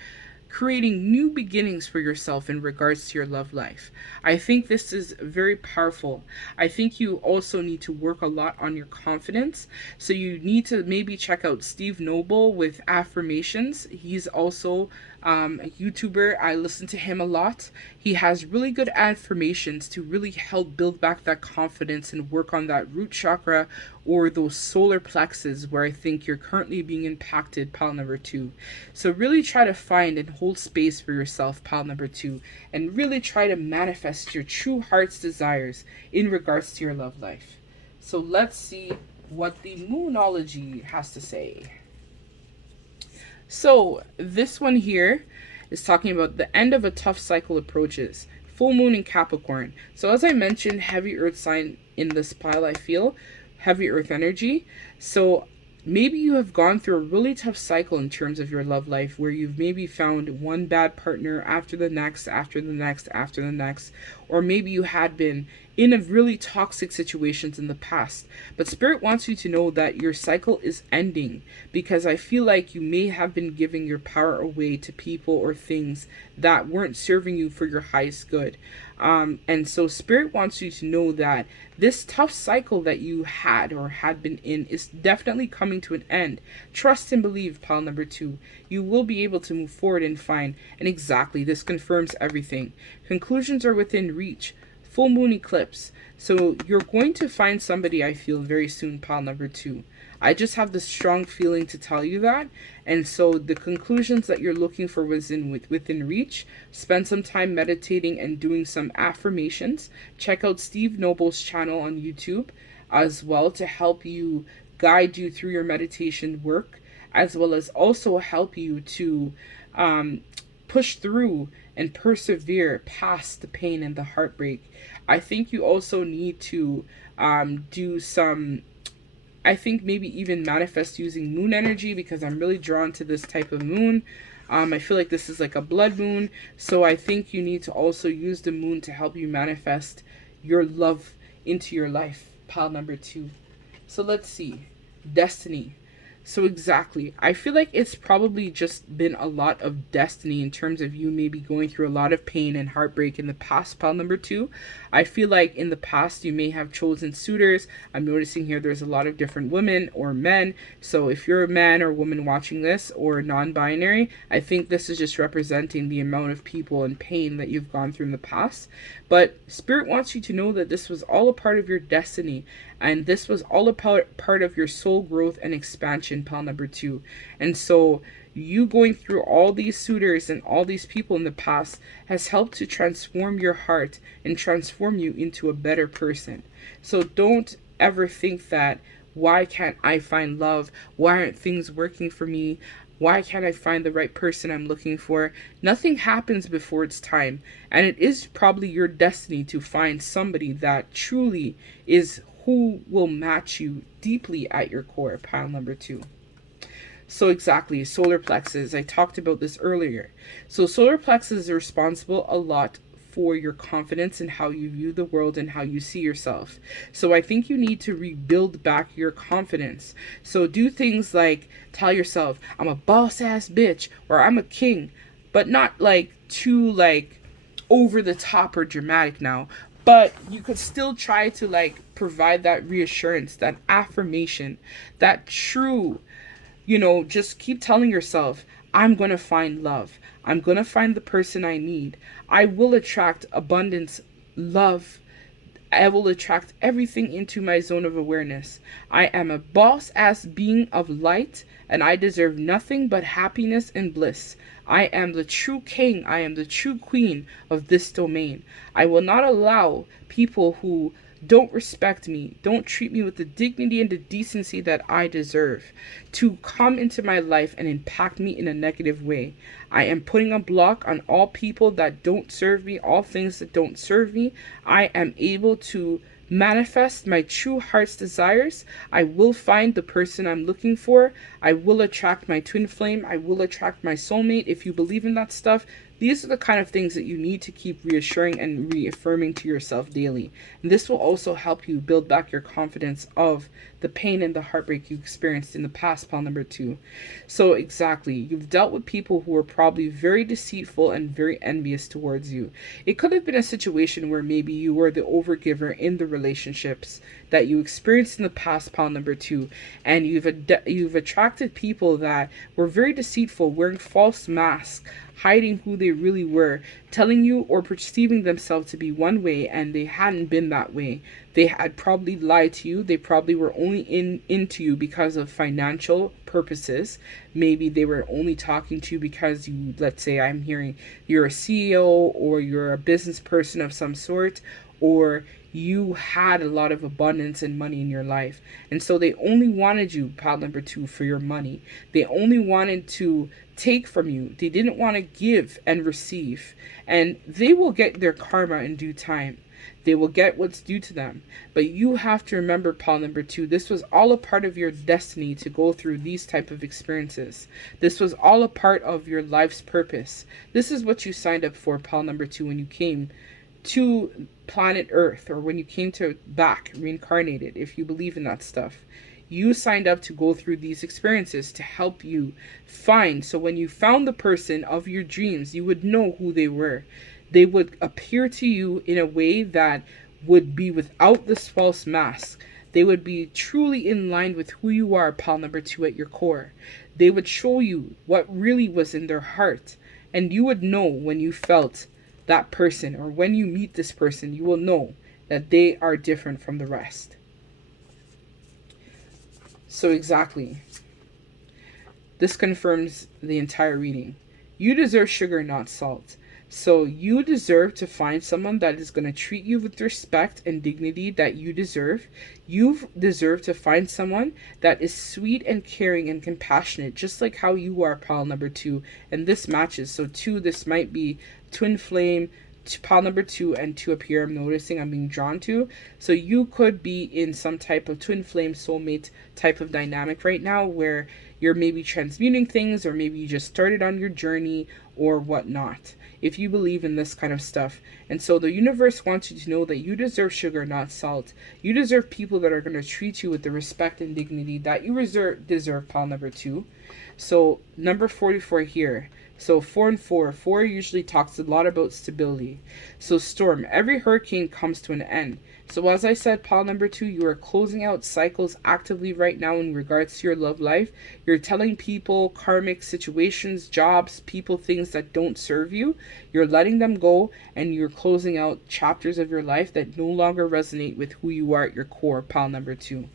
creating new beginnings for yourself in regards to your love life. I think this is very powerful. I think you also need to work a lot on your confidence. So you need to maybe check out Steve Noble with affirmations. He's also a YouTuber. I listen to him a lot. He has really good affirmations to really help build back that confidence and work on that root chakra or those solar plexus where I think you're currently being impacted, pile number 2. So really try to find and hold space for yourself, pile number 2, and really try to manifest your true heart's desires in regards to your love life. So let's see what the Moonology has to say. So this one here is talking about the end of a tough cycle approaches. Full moon in Capricorn. So as I mentioned, heavy earth sign in this pile, I feel. Heavy earth energy. So maybe you have gone through a really tough cycle in terms of your love life where you've maybe found one bad partner after the next, after the next, after the next. Or maybe you had been in a really toxic situations in the past. But Spirit wants you to know that your cycle is ending because I feel like you may have been giving your power away to people or things that weren't serving you for your highest good. And so Spirit wants you to know that this tough cycle that you had or had been in is definitely coming to an end. Trust and believe, pile number 2. You will be able to move forward and find. And exactly, this confirms everything. Conclusions are within reach. Full moon eclipse. So you're going to find somebody, I feel, very soon, pile number 2. I just have this strong feeling to tell you that. And so the conclusions that you're looking for was within reach. Spend some time meditating and doing some affirmations. Check out Steve Noble's channel on YouTube as well to help you guide you through your meditation work, as well as also help you to push through and persevere past the pain and the heartbreak. I think you also need to do some, I think maybe even manifest using moon energy because I'm really drawn to this type of moon. I feel like this is like a blood moon. So I think you need to also use the moon to help you manifest your love into your life, pile number 2. So let's see. Destiny. So exactly, I feel like it's probably just been a lot of destiny in terms of you maybe going through a lot of pain and heartbreak in the past, pile number 2. I feel like in the past you may have chosen suitors. I'm noticing here there's a lot of different women or men. So if you're a man or woman watching this or non-binary, I think this is just representing the amount of people and pain that you've gone through in the past. But Spirit wants you to know that this was all a part of your destiny. And this was all a part of your soul growth and expansion, pile number 2. And so you going through all these suitors and all these people in the past has helped to transform your heart and transform you into a better person. So don't ever think that, why can't I find love? Why aren't things working for me? Why can't I find the right person I'm looking for? Nothing happens before it's time. And it is probably your destiny to find somebody that truly is who will match you deeply at your core, pile number 2. So exactly, solar plexus. I talked about this earlier. So solar plexus is responsible a lot for your confidence and how you view the world and how you see yourself. So I think you need to rebuild back your confidence. So do things like tell yourself, I'm a boss ass bitch, or I'm a king, but not like too like over the top or dramatic now. But you could still try to like provide that reassurance, that affirmation, that true, just keep telling yourself, I'm going to find love. I'm going to find the person I need. I will attract abundance, love. I will attract everything into my zone of awareness. I am a boss-ass being of light, and I deserve nothing but happiness and bliss. I am the true king. I am the true queen of this domain. I will not allow people who don't respect me, don't treat me with the dignity and the decency that I deserve, to come into my life and impact me in a negative way. I am putting a block on all people that don't serve me, all things that don't serve me. I am able to manifest my true heart's desires. I will find the person I'm looking for. I will attract my twin flame. I will attract my soulmate. If you believe in that stuff, These are the kind of things that you need to keep reassuring and reaffirming to yourself daily. And this will also help you build back your confidence of the pain and the heartbreak you experienced in the past, pile number 2. So exactly, you've dealt with people who were probably very deceitful and very envious towards you. It could have been a situation where maybe you were the overgiver in the relationships that you experienced in the past, pile number 2, and you've attracted people that were very deceitful, wearing false masks, hiding who they really were, telling you or perceiving themselves to be one way and they hadn't been that way. They had probably lied to you. They probably were only into you because of financial purposes. Maybe they were only talking to you because you, let's say I'm hearing you're a CEO or you're a business person of some sort, or you had a lot of abundance and money in your life. And so they only wanted you, pile number 2, for your money. They only wanted to take from you. They didn't want to give and receive. And they will get their karma in due time. They will get what's due to them. But you have to remember, pile number 2, this was all a part of your destiny to go through these type of experiences. This was all a part of your life's purpose. This is what you signed up for, pile number 2, when you came to planet Earth, or when you came to back reincarnated, if you believe in that stuff. You signed up to go through these experiences to help you find. So when you found the person of your dreams, you would know who they were. They would appear to you in a way that would be without this false mask. They would be truly in line with who you are, pile number 2, at your core. They would show you what really was in their heart. And you would know when you felt that person, or when you meet this person, you will know that they are different from the rest. So exactly, this confirms the entire reading. You deserve sugar, not salt. So you deserve to find someone that is going to treat you with respect and dignity that you deserve. You deserve to find someone that is sweet and caring and compassionate, just like how you are, pile number 2. And this matches. So 2, this might be twin flame. Pile number 2 and 2 up here, I'm noticing I'm being drawn to. So you could be in some type of twin flame soulmate type of dynamic right now, where you're maybe transmuting things, or maybe you just started on your journey or whatnot, if you believe in this kind of stuff. And so the universe wants you to know that you deserve sugar, not salt. You deserve people that are going to treat you with the respect and dignity that you deserve, pile number 2. So number 44 here. So 4 and 4. 4 usually talks a lot about stability. So storm. Every hurricane comes to an end. So as I said, pile number 2, you are closing out cycles actively right now in regards to your love life. You're telling people karmic situations, jobs, people, things that don't serve you. You're letting them go, and you're closing out chapters of your life that no longer resonate with who you are at your core, pile number 2.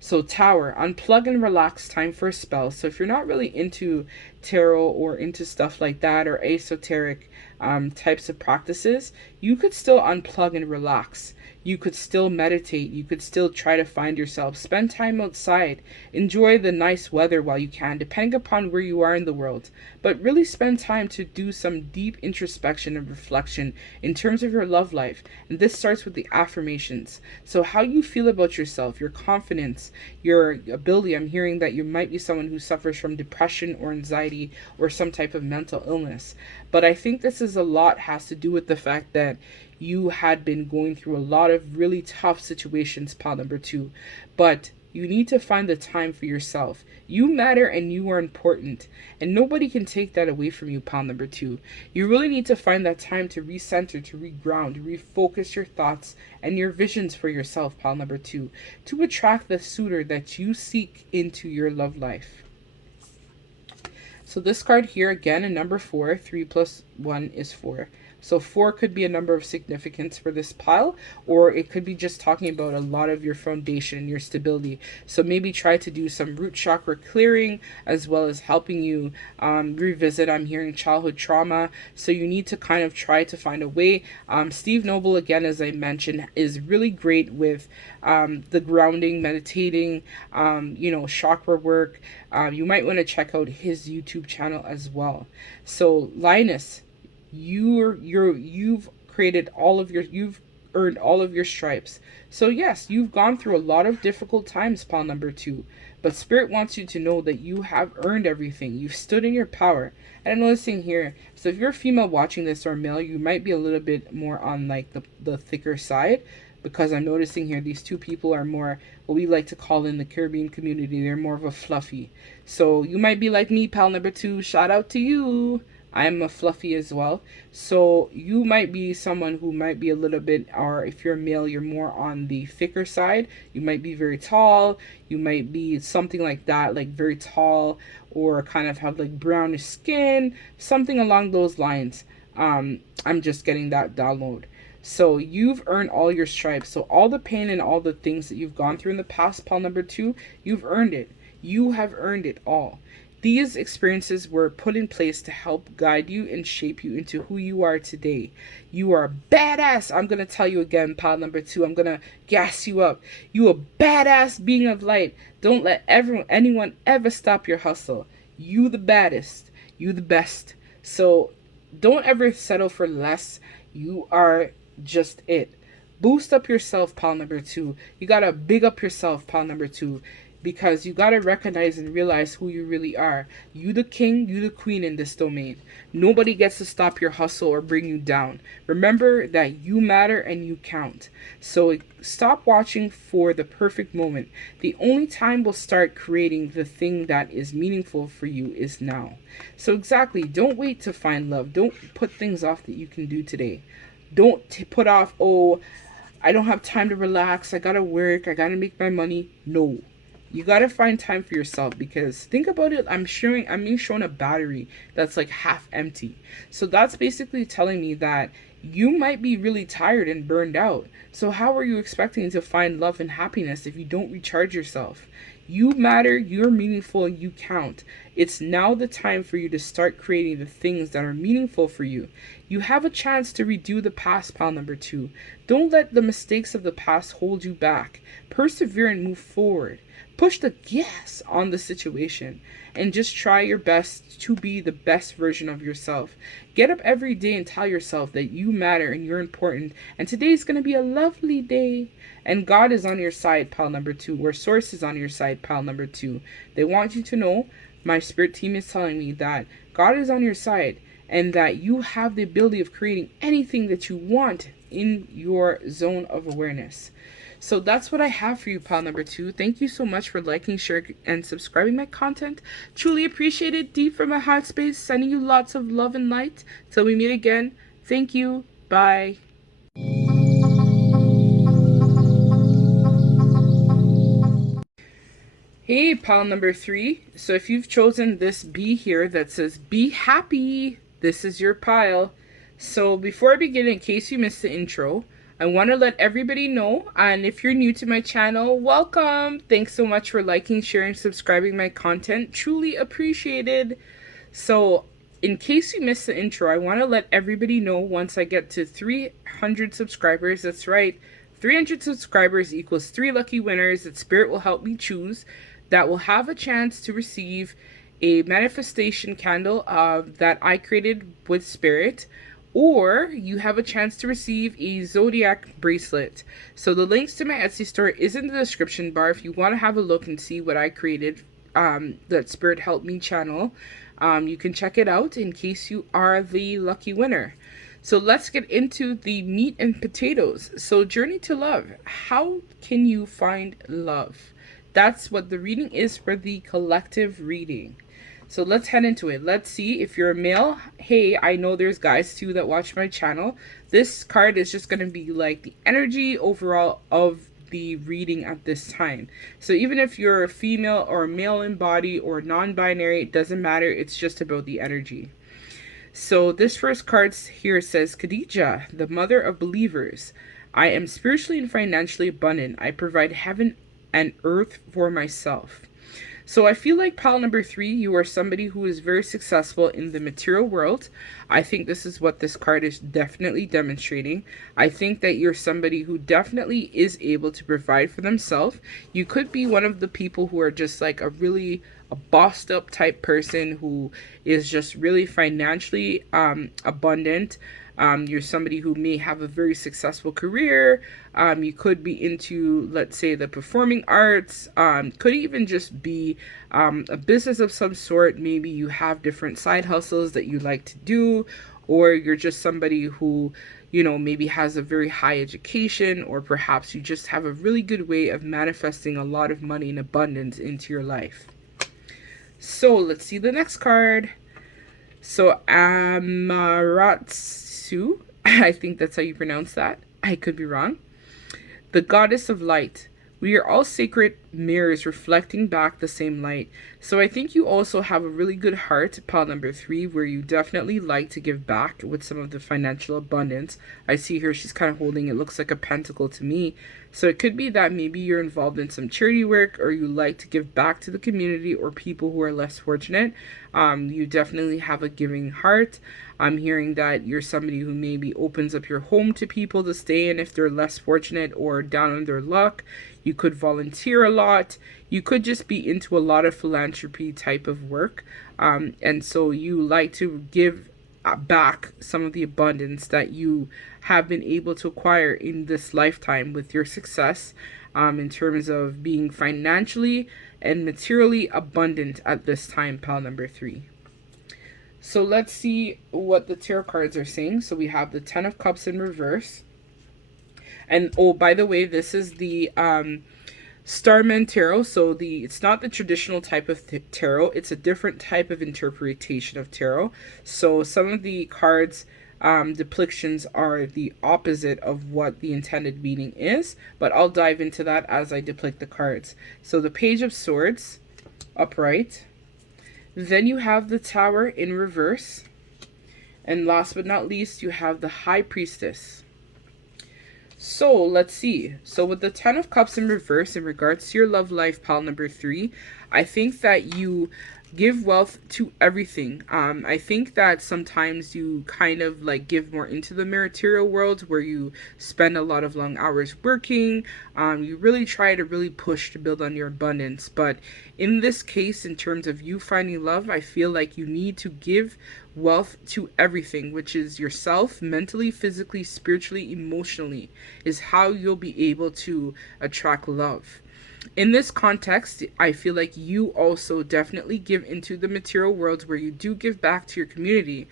So Tower, unplug and relax, time for a spell. So if you're not really into tarot or into stuff like that, or esoteric types of practices, you could still unplug and relax. You could still meditate. You could still try to find yourself. Spend time outside. Enjoy the nice weather while you can, depending upon where you are in the world. But really spend time to do some deep introspection and reflection in terms of your love life. And this starts with the affirmations. So how you feel about yourself, your confidence, your ability. I'm hearing that you might be someone who suffers from depression or anxiety or some type of mental illness. But I think this is a lot has to do with the fact that you had been going through a lot of really tough situations, pile number 2. But you need to find the time for yourself. You matter and you are important. And nobody can take that away from you, pile number 2. You really need to find that time to recenter, to reground, to refocus your thoughts and your visions for yourself, pile number 2, to attract the suitor that you seek into your love life. So this card here, again, a number 4. 3 plus 1 is 4. So 4 could be a number of significance for this pile, or it could be just talking about a lot of your foundation and your stability. So maybe try to do some root chakra clearing, as well as helping you revisit, I'm hearing, childhood trauma. So you need to kind of try to find a way. Steve Noble, again, as I mentioned, is really great with the grounding, meditating, chakra work. You might want to check out his YouTube channel as well. So Linus, you've created you've earned all of your stripes. So yes, you've gone through a lot of difficult times, pile number 2, But Spirit wants you to know that you have earned everything. You've stood in your power. And I'm noticing here, so if you're a female watching this or male, you might be a little bit more on like the thicker side, because I'm noticing here these two people are more what we like to call in the Caribbean community, they're more of a fluffy. So you might be like me, pal number 2. Shout out to you. I'm a fluffy as well. So you might be someone who might be a little bit, or if you're a male, you're more on the thicker side. You might be very tall. You might be something like that, like very tall, or kind of have like brownish skin, something along those lines. I'm just getting that download. So you've earned all your stripes. So all the pain and all the things that you've gone through in the past, pal number 2, you've earned it. You have earned it all. These experiences were put in place to help guide you and shape you into who you are today. You are badass. I'm going to tell you again, pal number 2. I'm going to gas you up. You a badass being of light. Don't let anyone ever stop your hustle. You the baddest. You the best. So don't ever settle for less. You are just it. Boost up yourself, pal number 2. You got to big up yourself, pal number 2. Because you got to recognize and realize who you really are. You the king, you the queen in this domain. Nobody gets to stop your hustle or bring you down. Remember that you matter and you count. So stop watching for the perfect moment. The only time we'll start creating the thing that is meaningful for you is now. So exactly, don't wait to find love. Don't put things off that you can do today. Don't put off, oh, I don't have time to relax. I got to work. I got to make my money. No. You got to find time for yourself, because think about it. I'm being shown a battery that's like half empty. So that's basically telling me that you might be really tired and burned out. So how are you expecting to find love and happiness if you don't recharge yourself? You matter, you're meaningful, you count. It's now the time for you to start creating the things that are meaningful for you. You have a chance to redo the past, pal number 2. Don't let the mistakes of the past hold you back. Persevere and move forward. Push the gas on the situation and just try your best to be the best version of yourself. Get up every day and tell yourself that you matter and you're important. And today's going to be a lovely day. And God is on your side, pal number 2. Or Source is on your side, pal number 2. They want you to know, my spirit team is telling me that God is on your side and that you have the ability of creating anything that you want in your zone of awareness. So that's what I have for you, pal number 2. Thank you so much for liking, sharing, and subscribing my content. Truly appreciate it. Deep from my heart space, sending you lots of love and light. Till we meet again. Thank you. Bye. Hey, pal number 3. So if you've chosen this B here that says be happy, this is your pile. So before I begin, in case you missed the intro, I want to let everybody know, and if you're new to my channel, welcome. Thanks so much for liking, sharing, subscribing my content. Truly appreciated. So in case you missed the intro, I want to let everybody know once I get to 300 subscribers, that's right, 300 subscribers equals 3 lucky winners that Spirit will help me choose, that will have a chance to receive a manifestation candle that I created with Spirit, or you have a chance to receive a zodiac bracelet. So the links to my Etsy store is in the description bar if you want to have a look and see what I created that Spirit helped me channel. You can check it out in case you are the lucky winner. So let's get into the meat and potatoes. So journey to love. How can you find love? That's what the reading is for the collective reading. So let's head into it. Let's see if you're a male. Hey, I know there's guys too that watch my channel. This card is just going to be like the energy overall of the reading at this time. So even if you're a female or male in body or non-binary, it doesn't matter. It's just about the energy. So this first card here says, Khadija, the mother of believers. I am spiritually and financially abundant. I provide heaven and earth for myself. So I feel like pile number 3, you are somebody who is very successful in the material world. I think this is what this card is definitely demonstrating. I think that you're somebody who definitely is able to provide for themselves. You could be one of the people who are just like a bossed up type person who is just really financially abundant. You're somebody who may have a very successful career. You could be into, let's say, the performing arts. Could even just be a business of some sort. Maybe you have different side hustles that you like to do, or you're just somebody who, you know, maybe has a very high education, or perhaps you just have a really good way of manifesting a lot of money in abundance into your life. So let's see the next card. So Amaratsu, I think that's how you pronounce that. I could be wrong. The goddess of light. We are all sacred mirrors reflecting back the same light. So I think you also have a really good heart, pile number 3, where you definitely like to give back with some of the financial abundance. I see here she's kind of holding, it looks like a pentacle to me. So it could be that maybe you're involved in some charity work, or you like to give back to the community or people who are less fortunate. You definitely have a giving heart. I'm hearing that you're somebody who maybe opens up your home to people to stay in if they're less fortunate or down on their luck. You could volunteer a lot. You could just be into a lot of philanthropy type of work. And so you like to give back some of the abundance that you have been able to acquire in this lifetime with your success, in terms of being financially and materially abundant at this time, pile number 3. So let's see what the tarot cards are saying. So we have the 10 of Cups in reverse. And oh, by the way, this is the Starman Tarot. So it's not the traditional type of tarot. It's a different type of interpretation of tarot. So some of the cards depictions are the opposite of what the intended meaning is. But I'll dive into that as I depict the cards. So the Page of Swords, upright. Then you have the Tower in reverse. And last but not least, you have the High Priestess. So let's see. So with the 10 of Cups in reverse, in regards to your love life, pile number 3, I think that you give wealth to everything. I think that sometimes you kind of like give more into the material world, where you spend a lot of long hours working. You really try to really push to build on your abundance. But in this case, in terms of you finding love, I feel like you need to give wealth to everything, which is yourself, mentally, physically, spiritually, emotionally, is how you'll be able to attract love. In this context, I feel like you also definitely give into the material world, where you do give back to your community.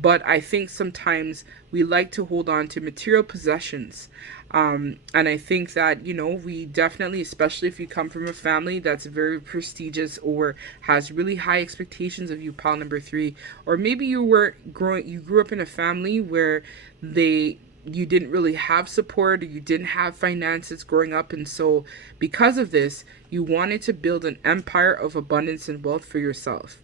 But I think sometimes we like to hold on to material possessions. And I think that, you know, we definitely, especially if you come from a family that's very prestigious or has really high expectations of you, pile number 3, or maybe you grew up in a family where you didn't really have support, or you didn't have finances growing up, and so because of this, you wanted to build an empire of abundance and wealth for yourself.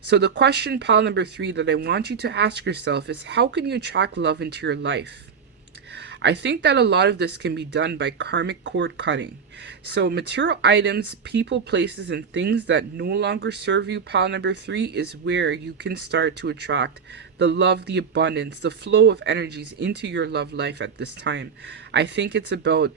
So the question, pile number 3, that I want you to ask yourself is, how can you attract love into your life? I think that a lot of this can be done by karmic cord cutting. So material items, people, places, and things that no longer serve you, pile number 3, is where you can start to attract the love, the abundance, the flow of energies into your love life at this time. I think it's about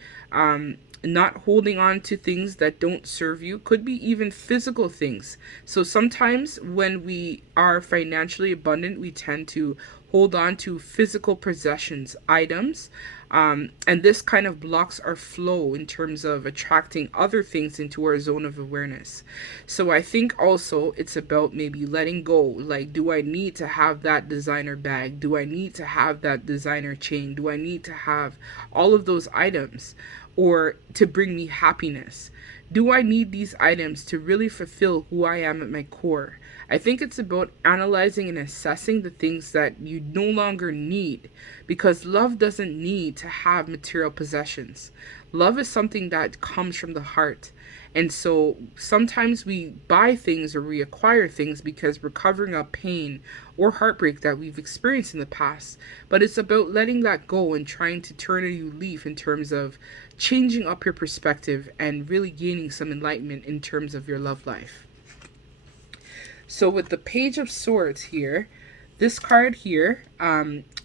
not holding on to things that don't serve you. Could be even physical things. So sometimes when we are financially abundant, we tend to hold on to physical possessions, items, and this kind of blocks our flow in terms of attracting other things into our zone of awareness. So I think also it's about maybe letting go. Like, do I need to have that designer bag? Do I need to have that designer chain? Do I need to have all of those items, or to bring me happiness? Do I need these items to really fulfill who I am at my core? I think it's about analyzing and assessing the things that you no longer need, because love doesn't need to have material possessions. Love is something that comes from the heart. And so sometimes we buy things or we acquire things because we're covering up pain or heartbreak that we've experienced in the past. But it's about letting that go and trying to turn a new leaf in terms of changing up your perspective and really gaining some enlightenment in terms of your love life. So with the Page of Swords here, this card here,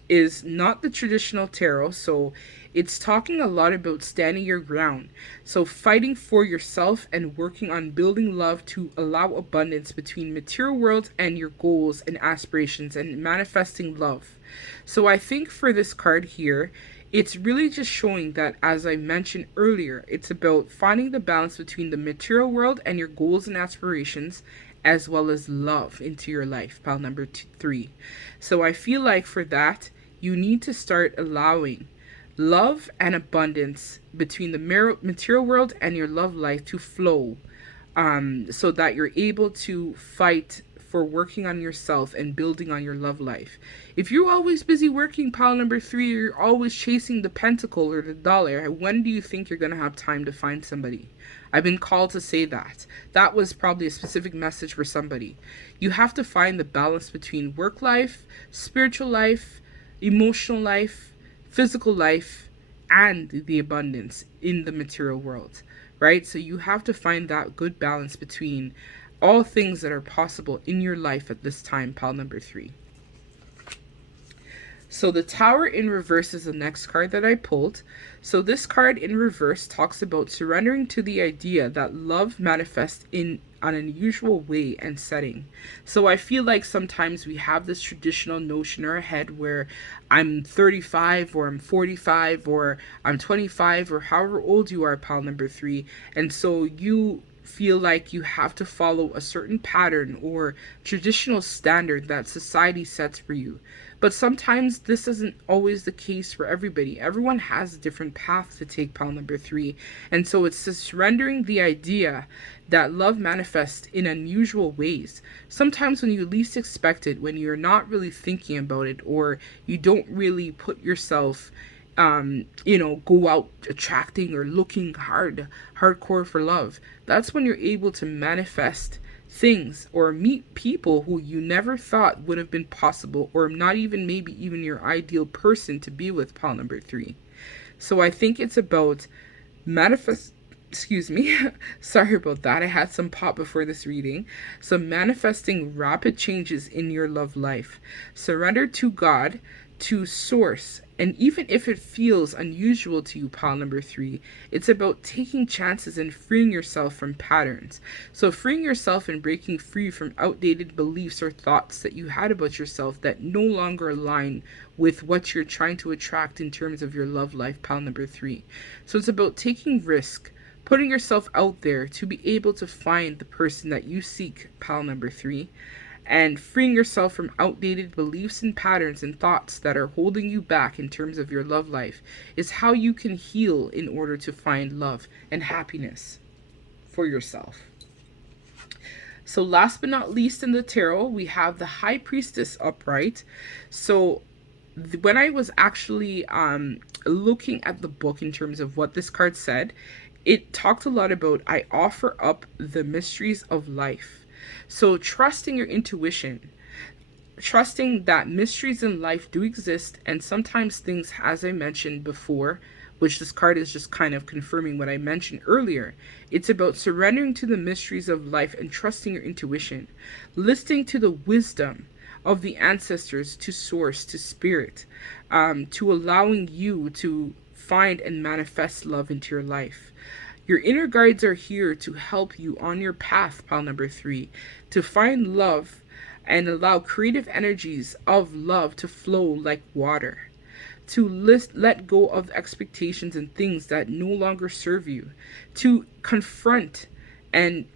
is not the traditional tarot. So it's talking a lot about standing your ground. So fighting for yourself and working on building love to allow abundance between material world and your goals and aspirations and manifesting love. So I think for this card here, it's really just showing that, as I mentioned earlier, it's about finding the balance between the material world and your goals and aspirations, as well as love into your life, pile number 3. So I feel like for that, you need to start allowing love and abundance between the material world and your love life to flow, so that you're able to fight for working on yourself and building on your love life. If you're always busy working, pile number 3, or you're always chasing the pentacle or the dollar, when do you think you're going to have time to find somebody? I've been called to say that. That was probably a specific message for somebody. You have to find the balance between work life, spiritual life, emotional life, physical life, and the abundance in the material world, right? So you have to find that good balance between all things that are possible in your life at this time, pile number 3. So the Tower in reverse is the next card that I pulled. So this card in reverse talks about surrendering to the idea that love manifests in an unusual way and setting. So I feel like sometimes we have this traditional notion in our head where I'm 35 or I'm 45 or I'm 25 or however old you are, pile number 3. And so you feel like you have to follow a certain pattern or traditional standard that society sets for you. But sometimes this isn't always the case for everybody. Everyone has a different path to take, pile number 3. And so it's just surrendering the idea that love manifests in unusual ways. Sometimes when you least expect it, when you're not really thinking about it, or you don't really put yourself go out attracting or looking hardcore for love. That's when you're able to manifest things or meet people who you never thought would have been possible, or not even maybe even your ideal person to be with, pile number 3. So I think it's about excuse me, sorry about that. I had some pop before this reading. So manifesting rapid changes in your love life. Surrender to God, to source, and even if it feels unusual to you, pile number 3, it's about taking chances and freeing yourself from patterns. So freeing yourself and breaking free from outdated beliefs or thoughts that you had about yourself that no longer align with what you're trying to attract in terms of your love life, pile number 3. So it's about taking risk, putting yourself out there to be able to find the person that you seek, pile number 3. And freeing yourself from outdated beliefs and patterns and thoughts that are holding you back in terms of your love life is how you can heal in order to find love and happiness for yourself. So last but not least in the tarot, we have the High Priestess upright. So when I was actually looking at the book in terms of what this card said, it talked a lot about I offer up the mysteries of life. So trusting your intuition, trusting that mysteries in life do exist, and sometimes things, as I mentioned before, which this card is just kind of confirming what I mentioned earlier, it's about surrendering to the mysteries of life and trusting your intuition, listening to the wisdom of the ancestors, to source, to spirit, to allowing you to find and manifest love into your life. Your inner guides are here to help you on your path, pile number 3, to find love and allow creative energies of love to flow like water, to let go of expectations and things that no longer serve you, to confront and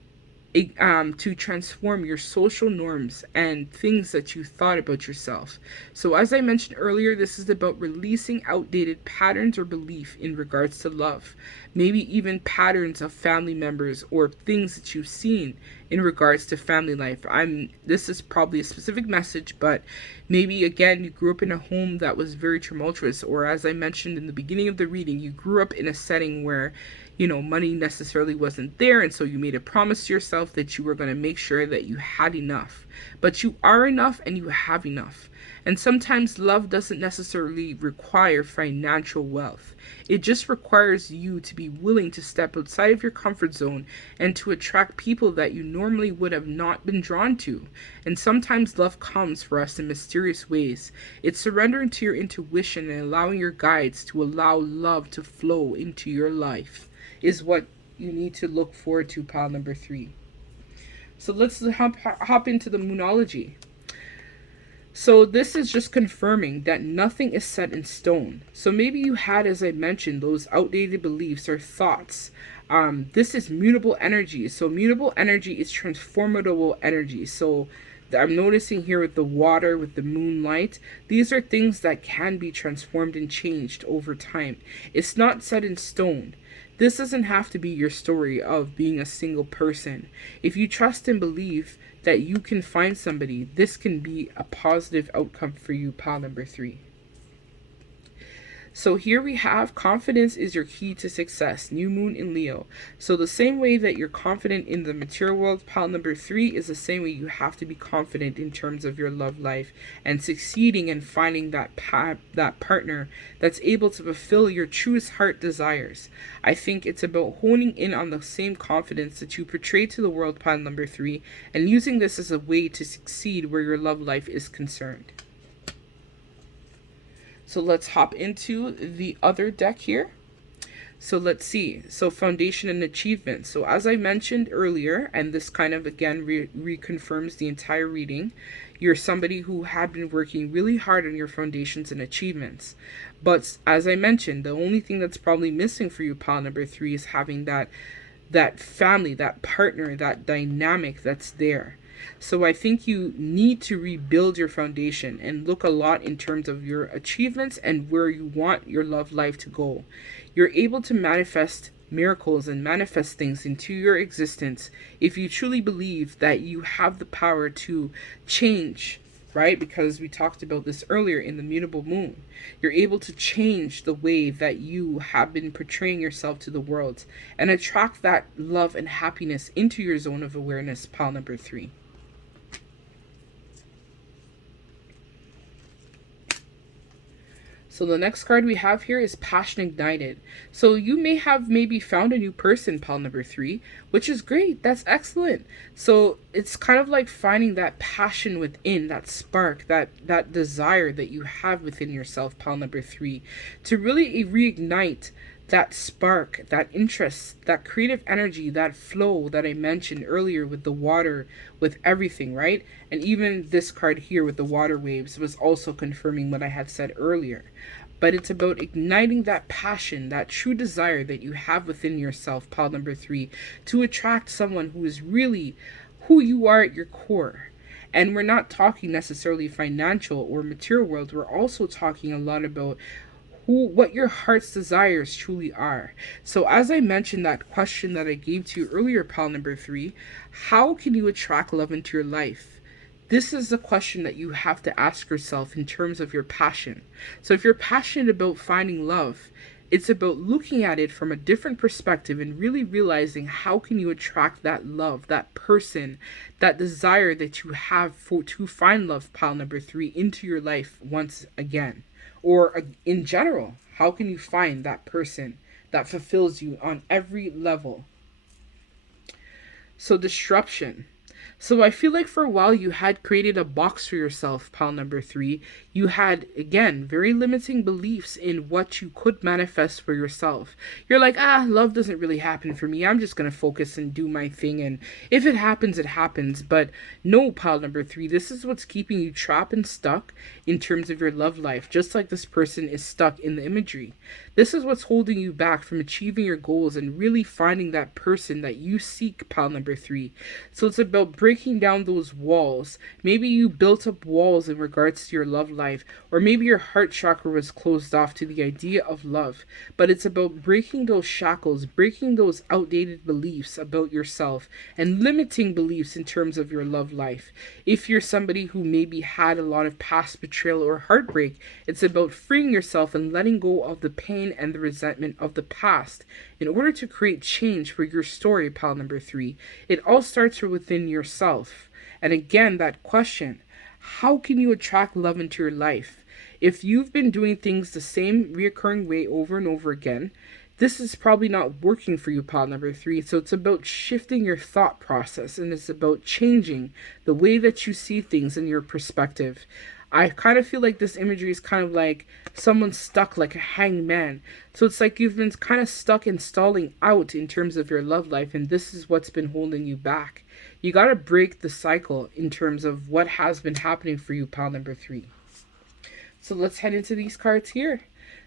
to transform your social norms and things that you thought about yourself. So as I mentioned earlier, this is about releasing outdated patterns or belief in regards to love. Maybe even patterns of family members or things that you've seen in regards to family life. This is probably a specific message, but maybe again you grew up in a home that was very tumultuous, or as I mentioned in the beginning of the reading, you grew up in a setting where money necessarily wasn't there, and so you made a promise to yourself that you were going to make sure that you had enough. But you are enough and you have enough. And sometimes love doesn't necessarily require financial wealth. It just requires you to be willing to step outside of your comfort zone and to attract people that you normally would have not been drawn to. And sometimes love comes for us in mysterious ways. It's surrendering to your intuition and allowing your guides to allow love to flow into your life is what you need to look forward to, pile number 3. So let's hop into the moonology. So this is just confirming that nothing is set in stone. So maybe you had, as I mentioned, those outdated beliefs or thoughts. This is mutable energy. So mutable energy is transformable energy. So I'm noticing here with the water, with the moonlight, these are things that can be transformed and changed over time. It's not set in stone. This doesn't have to be your story of being a single person. If you trust and believe that you can find somebody, this can be a positive outcome for you, pile number 3. So here we have confidence is your key to success, new moon in Leo. So the same way that you're confident in the material world, pile number 3 is the same way you have to be confident in terms of your love life and succeeding and finding that partner that's able to fulfill your truest heart desires. I think it's about honing in on the same confidence that you portray to the world, pile number 3, and using this as a way to succeed where your love life is concerned. So let's hop into the other deck here. So let's see. So foundation and achievement. So as I mentioned earlier, and this kind of again reconfirms the entire reading, you're somebody who had been working really hard on your foundations and achievements. But as I mentioned, the only thing that's probably missing for you, pile number 3, is having that family, that partner, that dynamic that's there. So I think you need to rebuild your foundation and look a lot in terms of your achievements and where you want your love life to go. You're able to manifest miracles and manifest things into your existence if you truly believe that you have the power to change, right? Because we talked about this earlier in the mutable moon. You're able to change the way that you have been portraying yourself to the world and attract that love and happiness into your zone of awareness, pile number 3. So the next card we have here is Passion Ignited. So you may have maybe found a new person, pile number 3, which is great. That's excellent. So it's kind of like finding that passion within, that spark, that desire that you have within yourself, pile number 3, to really reignite that spark, that interest, that creative energy, that flow that I mentioned earlier with the water, with everything, right? And even this card here with the water waves was also confirming what I had said earlier. But it's about igniting that passion, that true desire that you have within yourself, pile number 3, to attract someone who is really who you are at your core. And we're not talking necessarily financial or material world. We're also talking a lot about what your heart's desires truly are. So as I mentioned, that question that I gave to you earlier, pile number 3, how can you attract love into your life? This is the question that you have to ask yourself in terms of your passion. So if you're passionate about finding love, it's about looking at it from a different perspective and really realizing how can you attract that love, that person, that desire that you have to find love, pile number 3, into your life once again. Or in general, how can you find that person that fulfills you on every level? So disruption. So I feel like for a while you had created a box for yourself, pile number 3. You had, again, very limiting beliefs in what you could manifest for yourself. You're like, love doesn't really happen for me. I'm just going to focus and do my thing. And if it happens, it happens. But no, pile number 3, this is what's keeping you trapped and stuck in terms of your love life, just like this person is stuck in the imagery. This is what's holding you back from achieving your goals and really finding that person that you seek, pile number 3. So it's about breaking down those walls. Maybe you built up walls in regards to your love life, or maybe your heart chakra was closed off to the idea of love. But it's about breaking those shackles, breaking those outdated beliefs about yourself, and limiting beliefs in terms of your love life. If you're somebody who maybe had a lot of past betrayal or heartbreak, it's about freeing yourself and letting go of the pain pain and the resentment of the past in order to create change for your story, pile number 3. It all starts within yourself. And again, that question, how can you attract love into your life? If you've been doing things the same reoccurring way over and over again, this is probably not working for you, pile number 3. So it's about shifting your thought process, and it's about changing the way that you see things and your perspective. I kind of feel like this imagery is kind of like someone stuck like a hanged man. So it's like you've been kind of stuck and stalling out in terms of your love life, and this is what's been holding you back. You got to break the cycle in terms of what has been happening for you, pile number 3. So let's head into these cards here.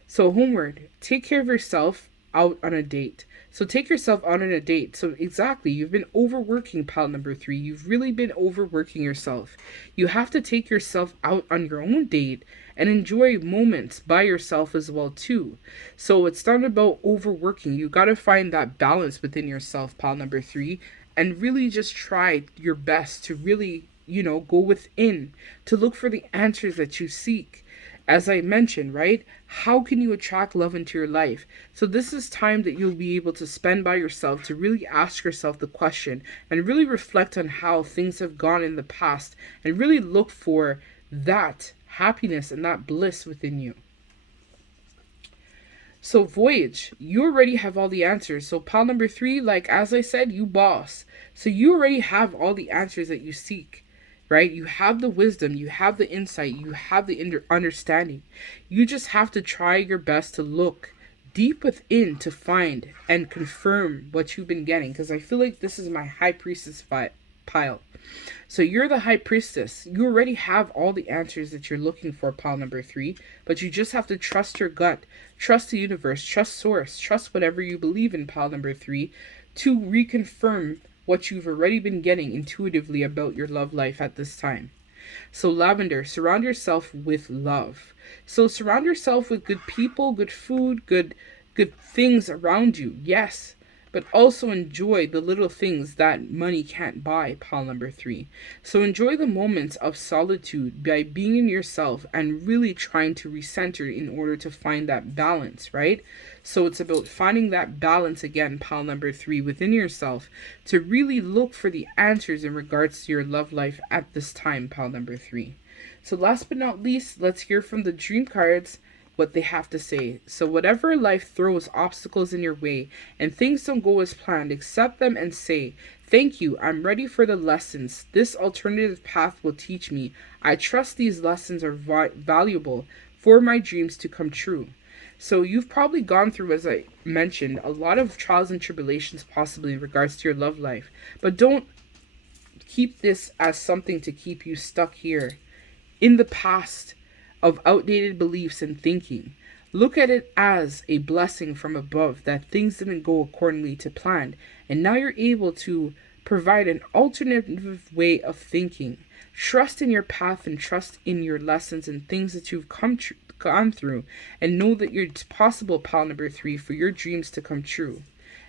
So homeward, take care of yourself out on a date. So take yourself out on a date. So exactly, you've been overworking, pile number 3. You've really been overworking yourself. You have to take yourself out on your own date and enjoy moments by yourself as well too. So it's not about overworking. You got to find that balance within yourself, pile number 3, and really just try your best to really, go within to look for the answers that you seek. As I mentioned, right? How can you attract love into your life? So this is time that you'll be able to spend by yourself to really ask yourself the question and really reflect on how things have gone in the past and really look for that happiness and that bliss within you. So voyage, you already have all the answers. So pile number 3, like as I said, you boss. So you already have all the answers that you seek. Right? You have the wisdom, you have the insight, you have the understanding. You just have to try your best to look deep within to find and confirm what you've been getting. Because I feel like this is my high priestess pile. So you're the high priestess. You already have all the answers that you're looking for, pile number 3. But you just have to trust your gut, trust the universe, trust source, trust whatever you believe in, pile number 3, to reconfirm what you've already been getting intuitively about your love life at this time. So lavender, surround yourself with love. So surround yourself with good people, good food, good things around you. Yes, but also enjoy the little things that money can't buy, pile number 3. So enjoy the moments of solitude by being in yourself and really trying to recenter in order to find that balance, right? So it's about finding that balance again, pile number 3, within yourself to really look for the answers in regards to your love life at this time, pile number 3. So last but not least, let's hear from the dream cards what they have to say. So whatever life throws obstacles in your way and things don't go as planned, accept them and say, thank you, I'm ready for the lessons this alternative path will teach me. I trust these lessons are valuable for my dreams to come true. So you've probably gone through, as I mentioned, a lot of trials and tribulations possibly in regards to your love life. But don't keep this as something to keep you stuck here in the past of outdated beliefs and thinking. Look at it as a blessing from above that things didn't go accordingly to plan. And now you're able to provide an alternative way of thinking. Trust in your path and trust in your lessons and things that you've gone through. And know that it's possible, pile number 3, for your dreams to come true.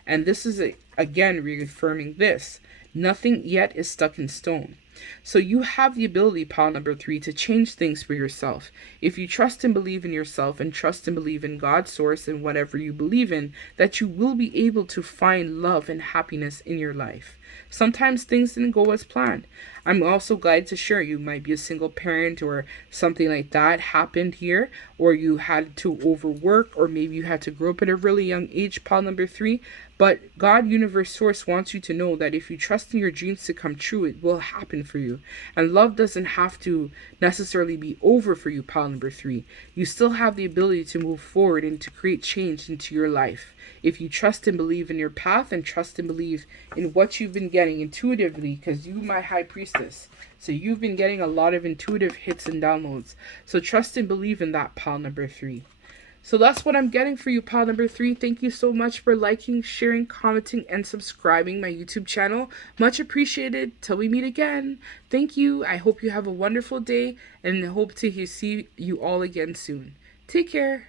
And this is, again, reaffirming this. Nothing yet is stuck in stone. So you have the ability, pile number 3, to change things for yourself. If you trust and believe in yourself and trust and believe in God's source and whatever you believe in, that you will be able to find love and happiness in your life. Sometimes things didn't go as planned. I'm also glad to share you might be a single parent or something like that happened here, or you had to overwork, or maybe you had to grow up at a really young age, pile number 3. But God, universe, source wants you to know that if you trust in your dreams to come true, it will happen for you. And love doesn't have to necessarily be over for you, pile number 3. You still have the ability to move forward and to create change into your life. If you trust and believe in your path and trust and believe in what you've been getting intuitively, because you, my high priestess, so you've been getting a lot of intuitive hits and downloads. So trust and believe in that, pile number 3. So that's what I'm getting for you, pile number 3. Thank you so much for liking, sharing, commenting, and subscribing my YouTube channel. Much appreciated. Till we meet again. Thank you. I hope you have a wonderful day and hope to see you all again soon. Take care.